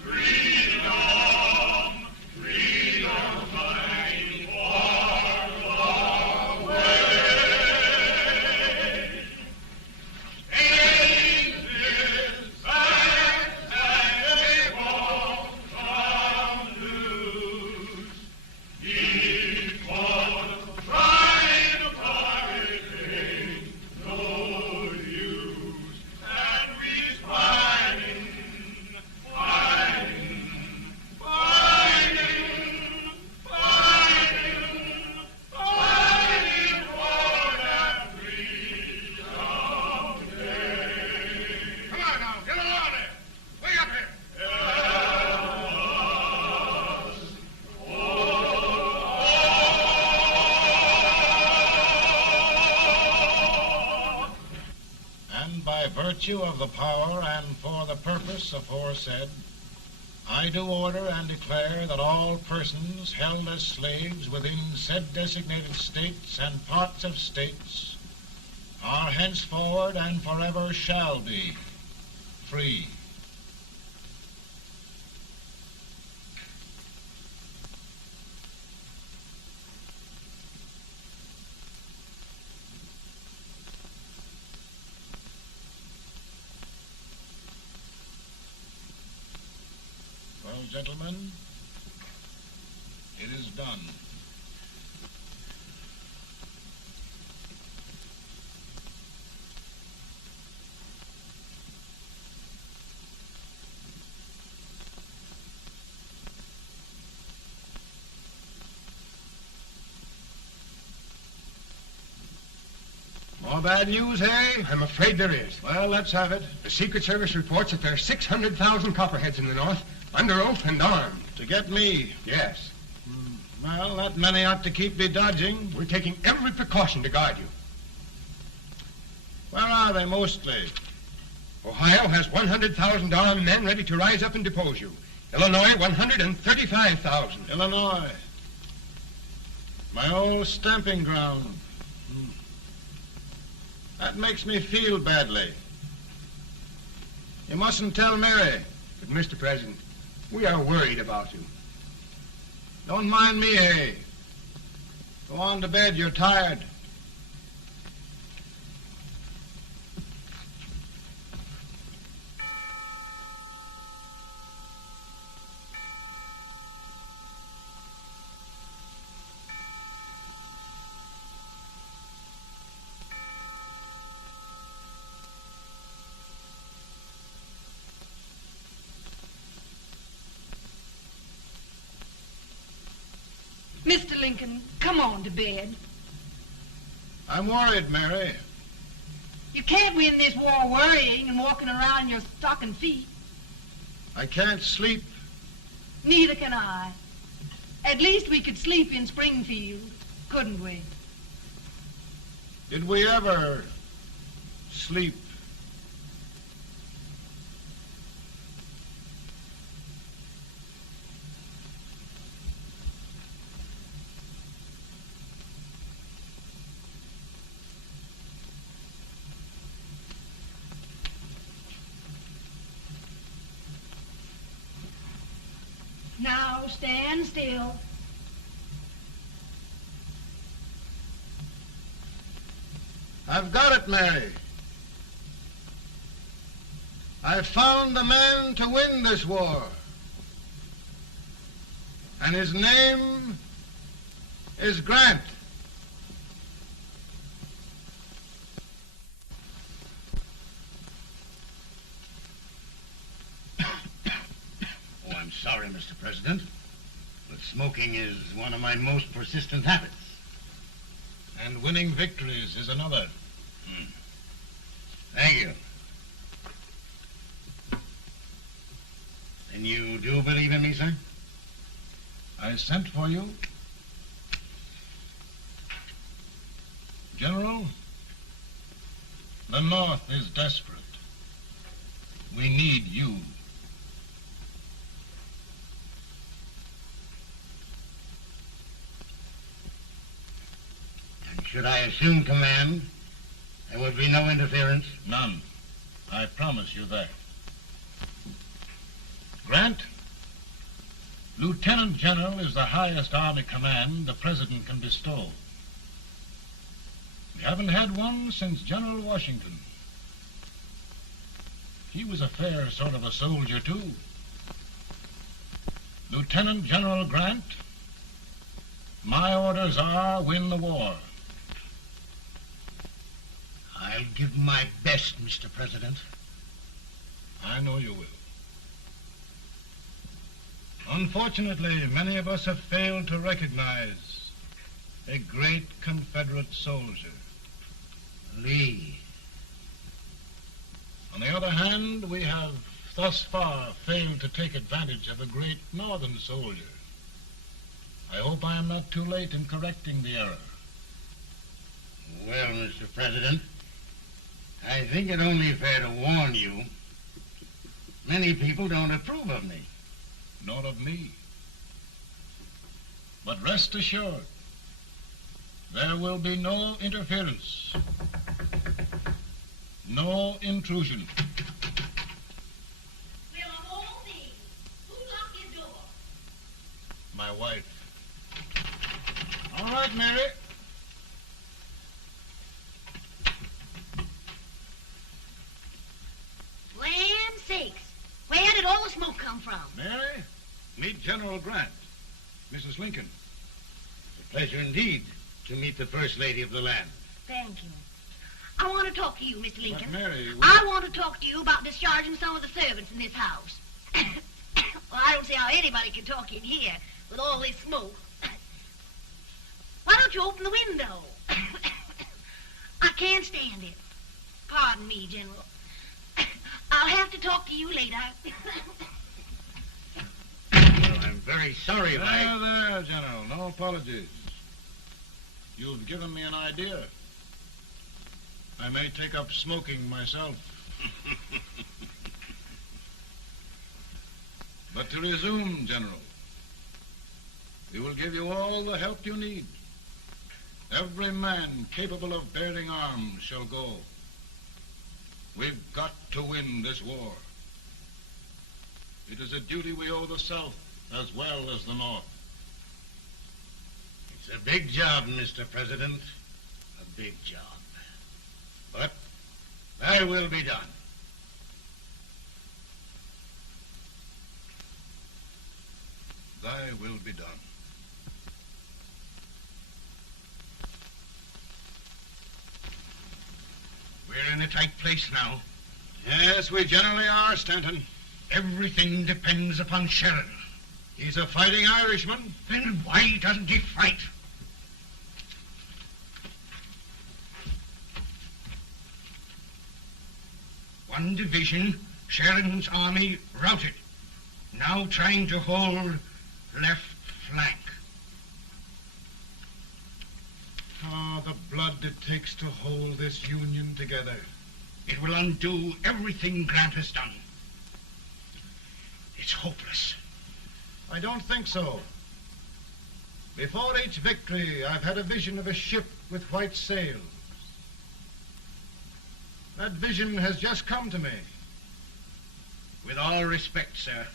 freedom, freedom, fighting for the way. Ages back and they won't come loose. Before trying to party ain't no use. And we's fighting, fighting, fighting, fighting, fighting for that freedom day. Come on now, get along there. Way up here. And by virtue of the power and for the purpose aforesaid, I do order and declare that all persons held as slaves within said designated states and parts of states are henceforward and forever shall be free. Well, gentlemen, it is done. More bad news, hey? I'm afraid there is. Well, let's have it. The Secret Service reports that there are 600,000 copperheads in the North, under oath and armed. To get me? Yes. Well, that many ought to keep me dodging. We're taking every precaution to guard you. Where are they mostly? Ohio has 100,000 armed men ready to rise up and depose you. Illinois, 135,000. Illinois. My old stamping ground. That makes me feel badly. You mustn't tell Mary. But, Mr. President, we are worried about you. Don't mind me, Hay. Go on to bed. You're tired. Mr. Lincoln, come on to bed. I'm worried, Mary. You can't win this war worrying and walking around in your stocking feet. I can't sleep. Neither can I. At least we could sleep in Springfield, couldn't we? Did we ever sleep? Now stand still. I've got it, Mary. I've found the man to win this war. And his name is Grant. Oh, I'm sorry, Mr. President, but smoking is one of my most persistent habits. And winning victories is another. Thank you. And you do believe in me, sir? I sent for you. General, the North is desperate. We need you. And should I assume command, there would be no interference? None. I promise you that. Grant, Lieutenant General is the highest army command the President can bestow. We haven't had one since General Washington. He was a fair sort of a soldier, too. Lieutenant General Grant, my orders are win the war. I'll give my best, Mr. President. I know you will. Unfortunately, many of us have failed to recognize a great Confederate soldier. Lee. On the other hand, we have thus far failed to take advantage of a great Northern soldier. I hope I am not too late in correcting the error. Well, Mr. President, I think it only fair to warn you, many people don't approve of me. Nor of me. But rest assured, there will be no interference, no intrusion. Well, of all things, who locked your door? My wife. All right, Mary. Land sakes. Where did all the smoke come from? Mary, meet General Grant, Mrs. Lincoln. It's a pleasure indeed to meet the First Lady of the land. Thank you. I want to talk to you, Mr. Lincoln. But Mary, I want to talk to you about discharging some of the servants in this house. Well, I don't see how anybody can talk in here with all this smoke. Why don't you open the window? I can't stand it. Pardon me, General. I'll have to talk to you later. Well, I'm very sorry if There, General. No apologies. You've given me an idea. I may take up smoking myself. But to resume, General, we will give you all the help you need. Every man capable of bearing arms shall go. We've got to win this war. It is a duty we owe the South as well as the North. It's a big job, Mr. President. A big job. But thy will be done. Thy will be done. We're in a tight place now. Yes, we generally are, Stanton. Everything depends upon Sheridan. He's a fighting Irishman. Then why doesn't he fight? One division, Sheridan's army, routed. Now trying to hold left flank. Ah, the blood it takes to hold this Union together. It will undo everything Grant has done. It's hopeless. I don't think so. Before each victory, I've had a vision of a ship with white sails. That vision has just come to me. With all respect, sir,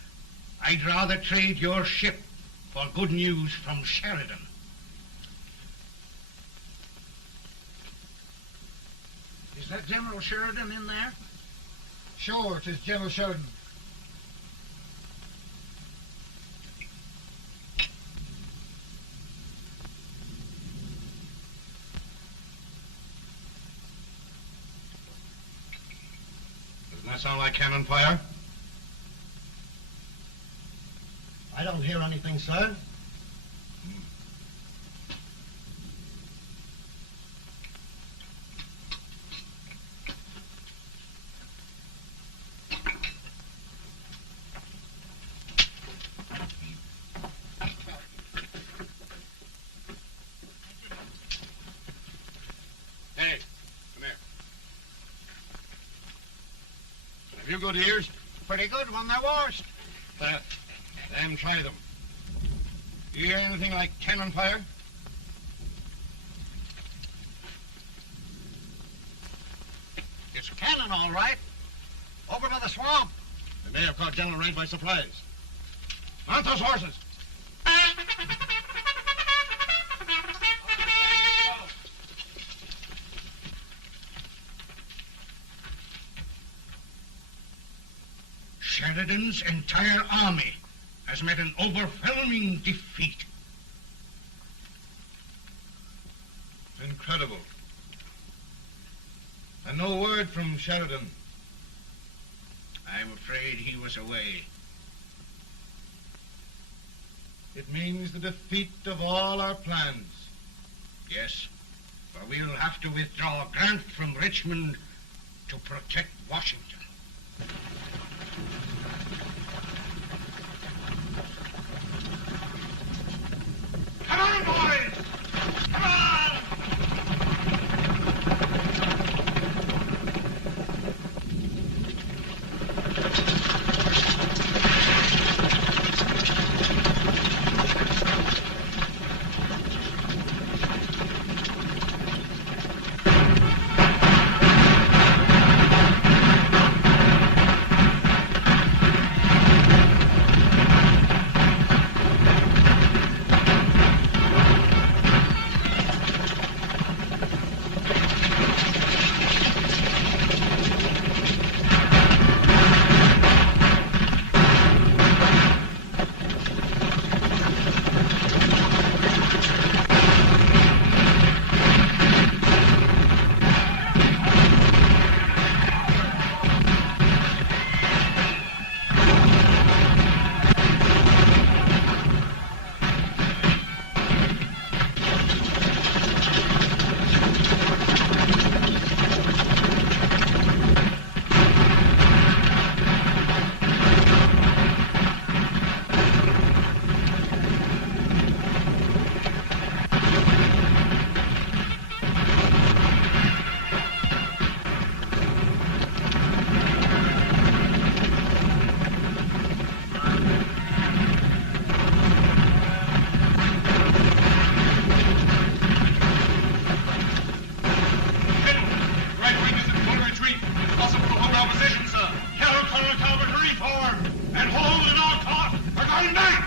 I'd rather trade your ship for good news from Sheridan. Is that General Sheridan in there? Sure, it is General Sheridan. Doesn't that sound like cannon fire? I don't hear anything, sir. Hey, come here. Have you good ears? Pretty good when they're washed. Then try them. You hear anything like cannon fire? It's cannon, all right. Over by the swamp. They may have caught General Range by surprise. Mount those horses. Sheridan's entire army has met an overwhelming defeat. Incredible. And no word from Sheridan. I'm afraid he was away. It means the defeat of all our plans. Yes, for we'll have to withdraw Grant from Richmond to protect Washington. Come on, boys! Come on! position, sir. Tell Colonel Talbot to reform. And hold at all costs. We're going back.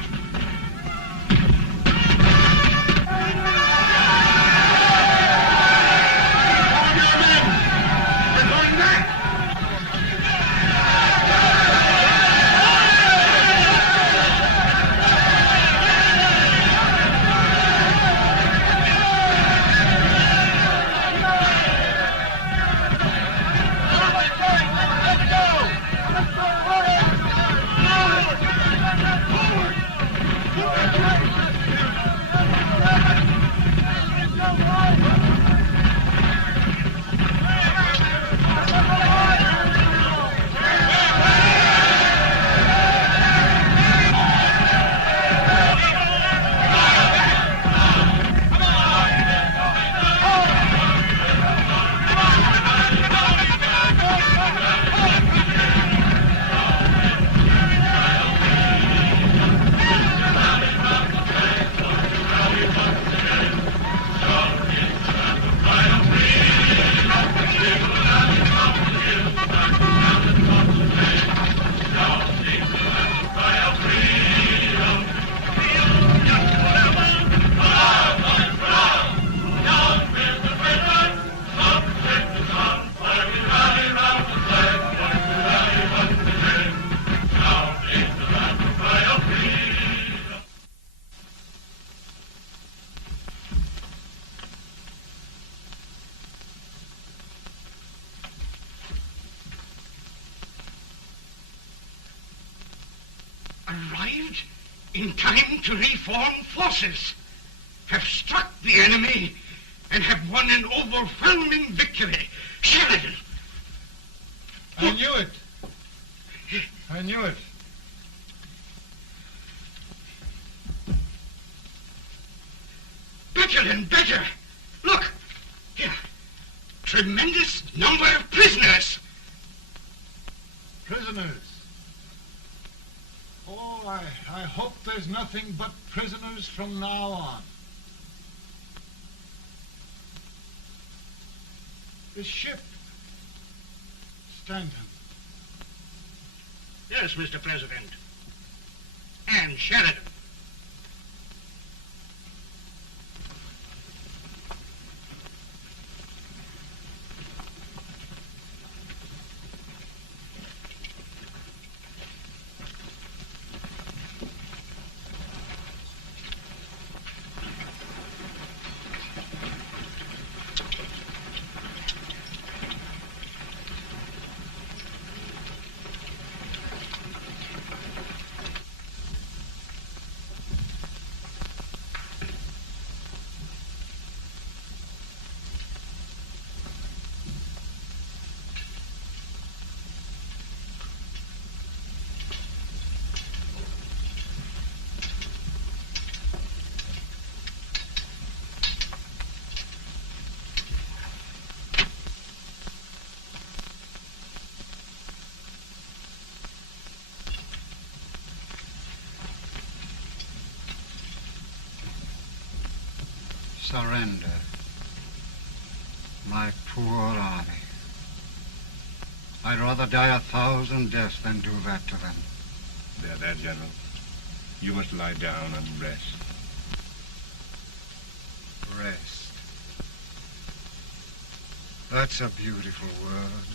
Arrived in time to reform forces, have struck the enemy, and have won an overwhelming victory. Sheridan! I knew it. I knew it. Better and better. Look, here. Tremendous number of prisoners. Prisoners. Oh, I hope there's nothing but prisoners from now on. The ship. Stanton. Yes, Mr. President. And Sheridan. Surrender, my poor army. I'd rather die 1,000 deaths than do that to them. There, General. You must lie down and rest. Rest. That's a beautiful word.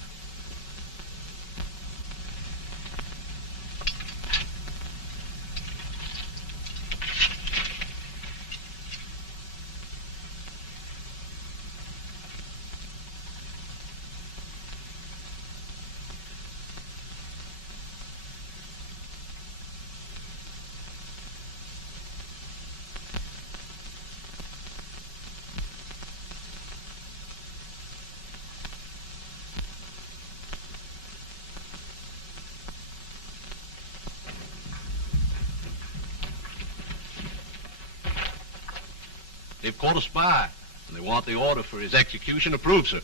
They've caught a spy, and they want the order for his execution approved, sir.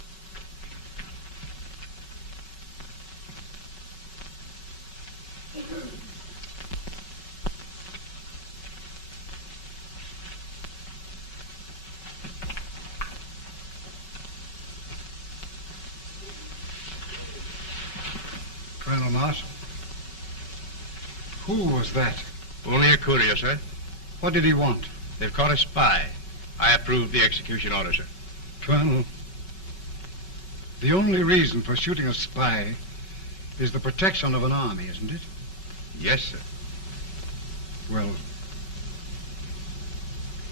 General Marshal. Who was that? Only a courier, sir. What did he want? They've caught a spy. I approve the execution order, sir. Colonel, the only reason for shooting a spy is the protection of an army, isn't it? Yes, sir. Well,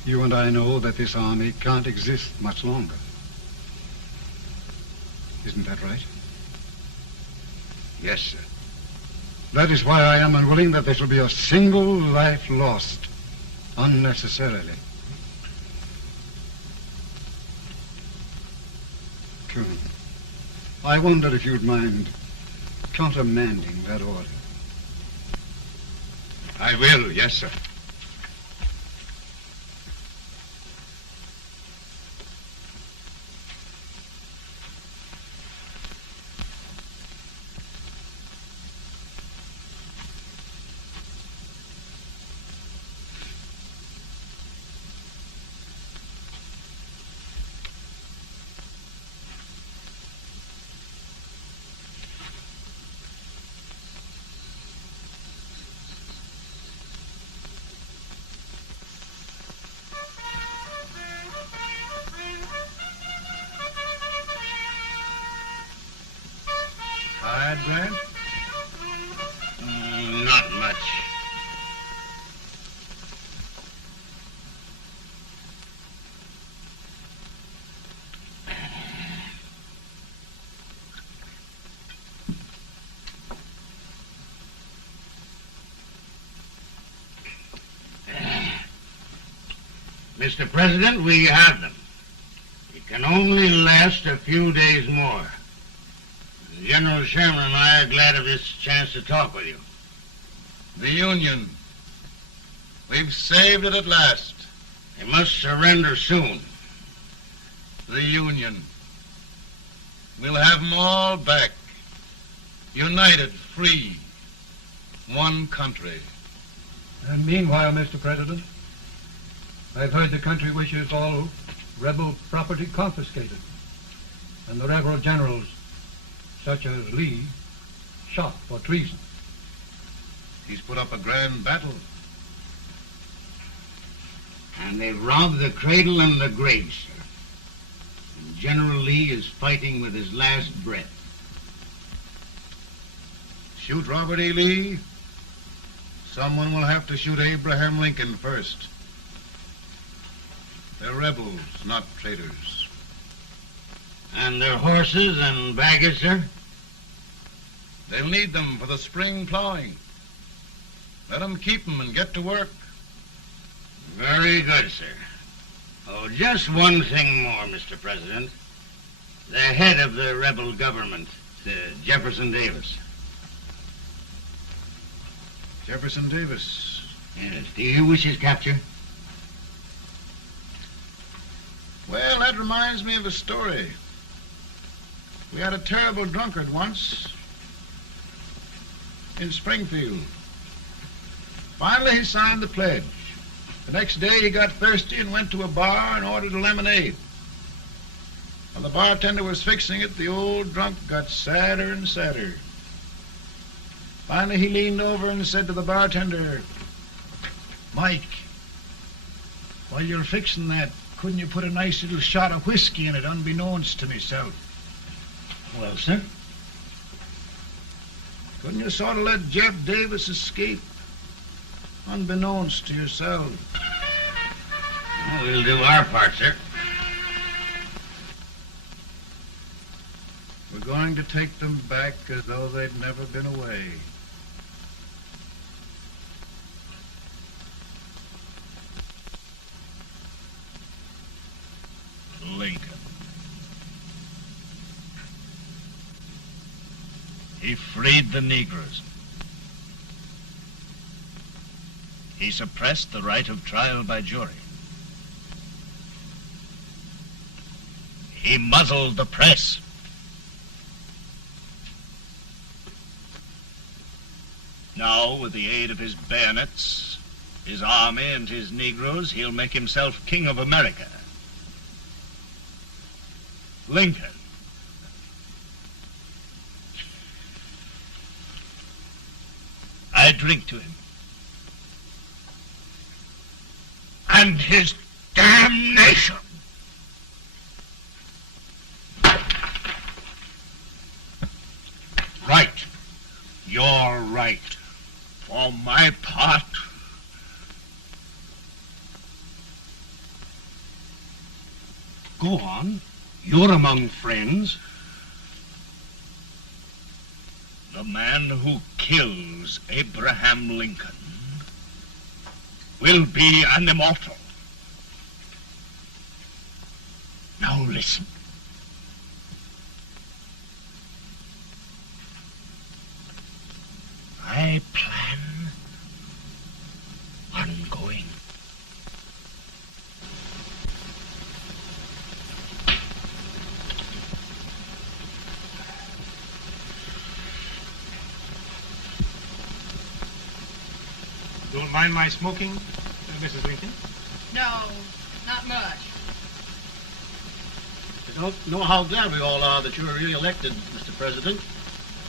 you and I know that this army can't exist much longer. Isn't that right? Yes, sir. That is why I am unwilling that there shall be a single life lost unnecessarily. Colonel, I wonder if you'd mind countermanding that order. I will, yes, sir. Grant? Not much. Mr. President, we have them. It can only last a few days more. General Sherman and I are glad of this chance to talk with you. The Union. We've saved it at last. They must surrender soon. The Union. We'll have them all back. United, free. One country. And meanwhile, Mr. President, I've heard the country wishes all rebel property confiscated, and the rebel generals, such as Lee, shot for treason. He's put up a grand battle. And they've robbed the cradle and the grave, sir. And General Lee is fighting with his last breath. Shoot Robert E. Lee? Someone will have to shoot Abraham Lincoln first. They're rebels, not traitors. And their horses and baggage, sir? They'll need them for the spring plowing. Let them keep them and get to work. Very good, sir. Oh, just one thing more, Mr. President. The head of the rebel government, Jefferson Davis. Jefferson Davis? Yes. Do you wish his capture? Well, that reminds me of a story. We had a terrible drunkard once in Springfield. Finally, he signed the pledge. The next day, he got thirsty and went to a bar and ordered a lemonade. While the bartender was fixing it, the old drunk got sadder and sadder. Finally, he leaned over and said to the bartender, "Mike, while you're fixing that, couldn't you put a nice little shot of whiskey in it, unbeknownst to myself?" Well, sir? Couldn't you sort of let Jeff Davis escape, unbeknownst to yourself? Well, we'll do our part, sir. We're going to take them back as though they'd never been away. Lincoln. He freed the Negroes. He suppressed the right of trial by jury. He muzzled the press. Now, with the aid of his bayonets, his army, and his Negroes, he'll make himself king of America. Lincoln. I drink to him. And his damnation. Right. You're right. For my part, Go on. You're among friends. the man who kills Abraham Lincoln will be an immortal. Now listen. I plan on going. Don't mind my smoking, Mrs. Lincoln? No, not much. I don't know how glad we all are that you were re-elected, Mr. President.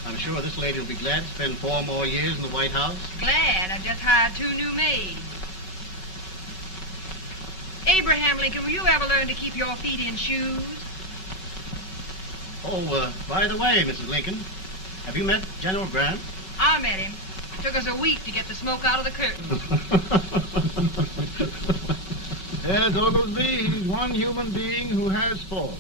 I'm sure this lady will be glad to spend 4 more years in the White House. Glad. I just hired 2 new maids. Abraham Lincoln, will you ever learn to keep your feet in shoes? Oh, by the way, Mrs. Lincoln, have you met General Grant? I met him. It took us a week to get the smoke out of the curtains. Yes, Oglesby, he's one human being who has faults.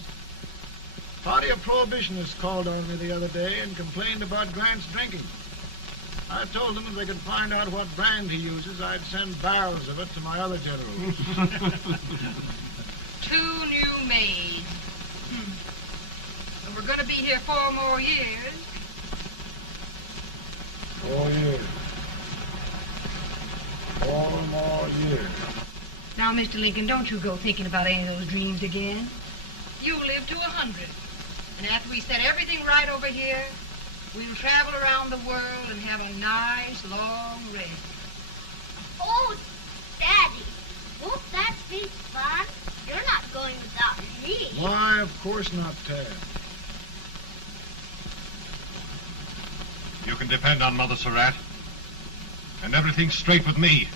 A party of prohibitionists called on me the other day and complained about Grant's drinking. I told them if they could find out what brand he uses, I'd send barrels of it to my other generals. 2 new maids. And we're going to be here 4 more years. 4 years. 4 more years. Now, Mr. Lincoln, don't you go thinking about any of those dreams again. You live to 100. And after we set everything right over here, we'll travel around the world and have a nice, long rest. Oh, Daddy, won't that be fun? You're not going without me. Why, of course not, Tad. You can depend on Mother Surratt. And everything's straight with me.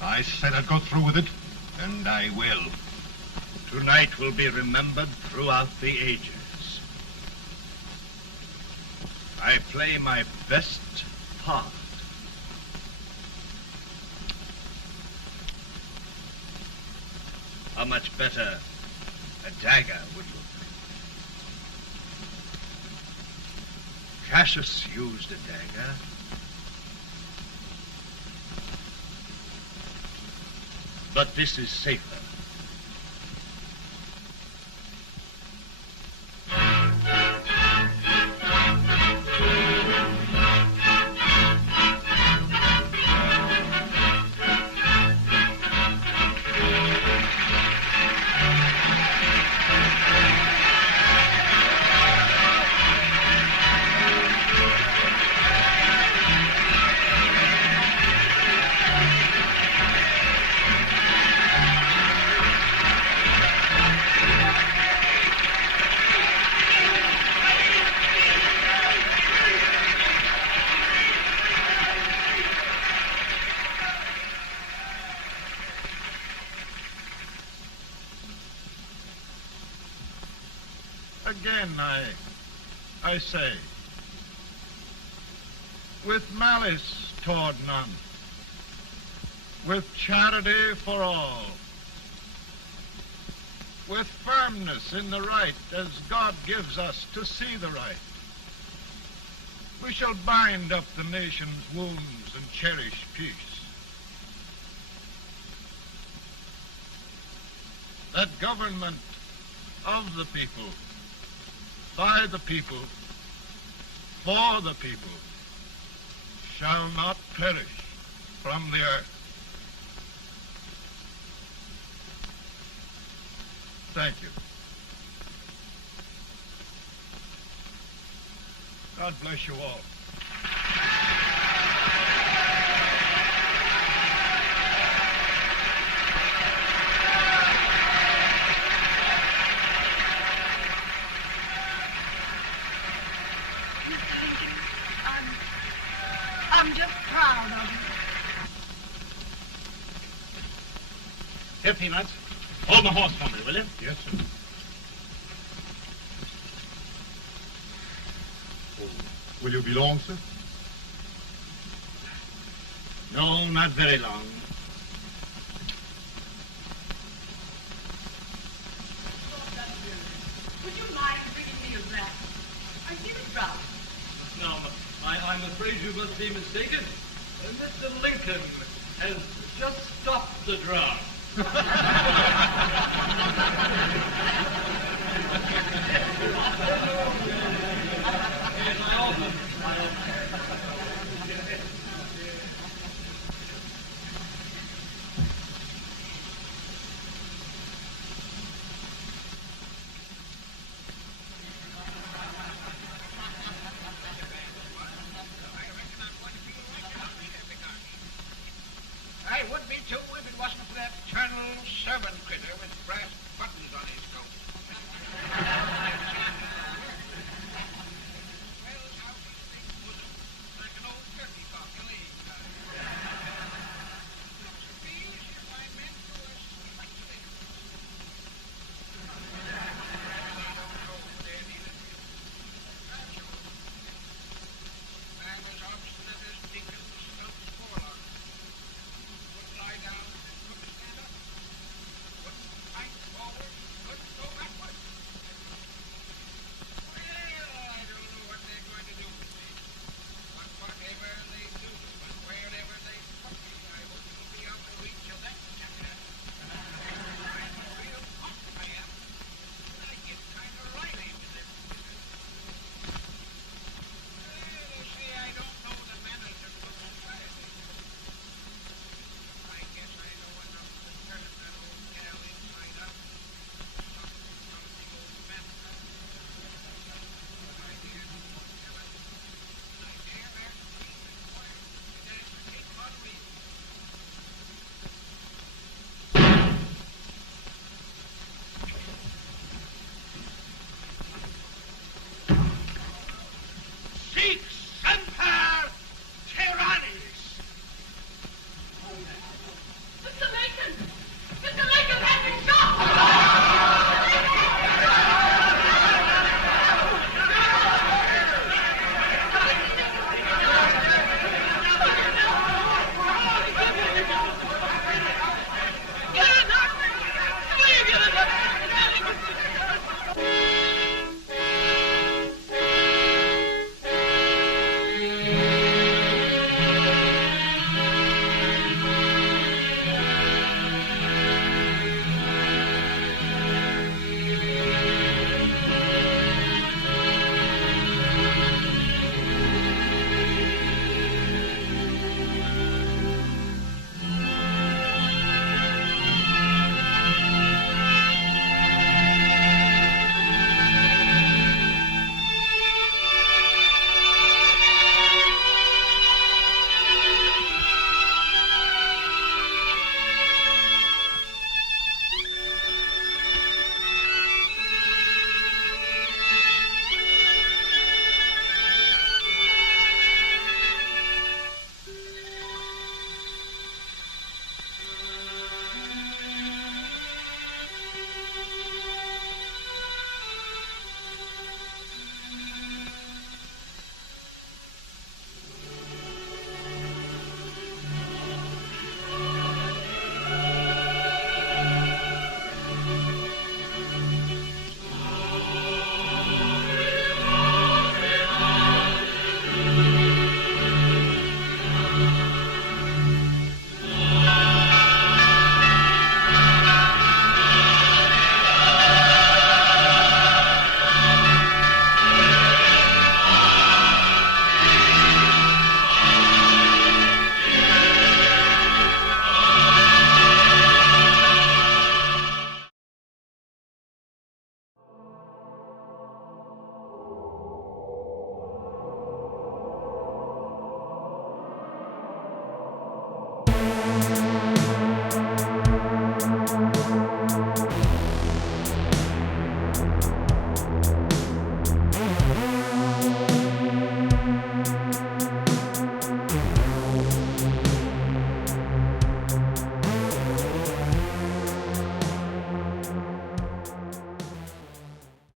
I said I'd go through with it, and I will. Tonight will be remembered throughout the ages. I play my best part. How much better a dagger would look. Cassius used a dagger. But this is safer. Again, I say, with malice toward none, with charity for all, with firmness in the right as God gives us to see the right, we shall bind up the nation's wounds and cherish peace. That government of the people, by the people, for the people, shall not perish from the earth. Thank you. God bless you all. I'm I'm just proud of you. Here, Peanuts. Hold my horse for me, will you? Yes, sir. Oh, will you be long, sir? No, not very long. Would you mind bringing me a wrap? I feel it drop. No, I'm afraid you must be mistaken. Mr. Lincoln has just stopped the drum. I would be too if it wasn't for that Colonel servant critter with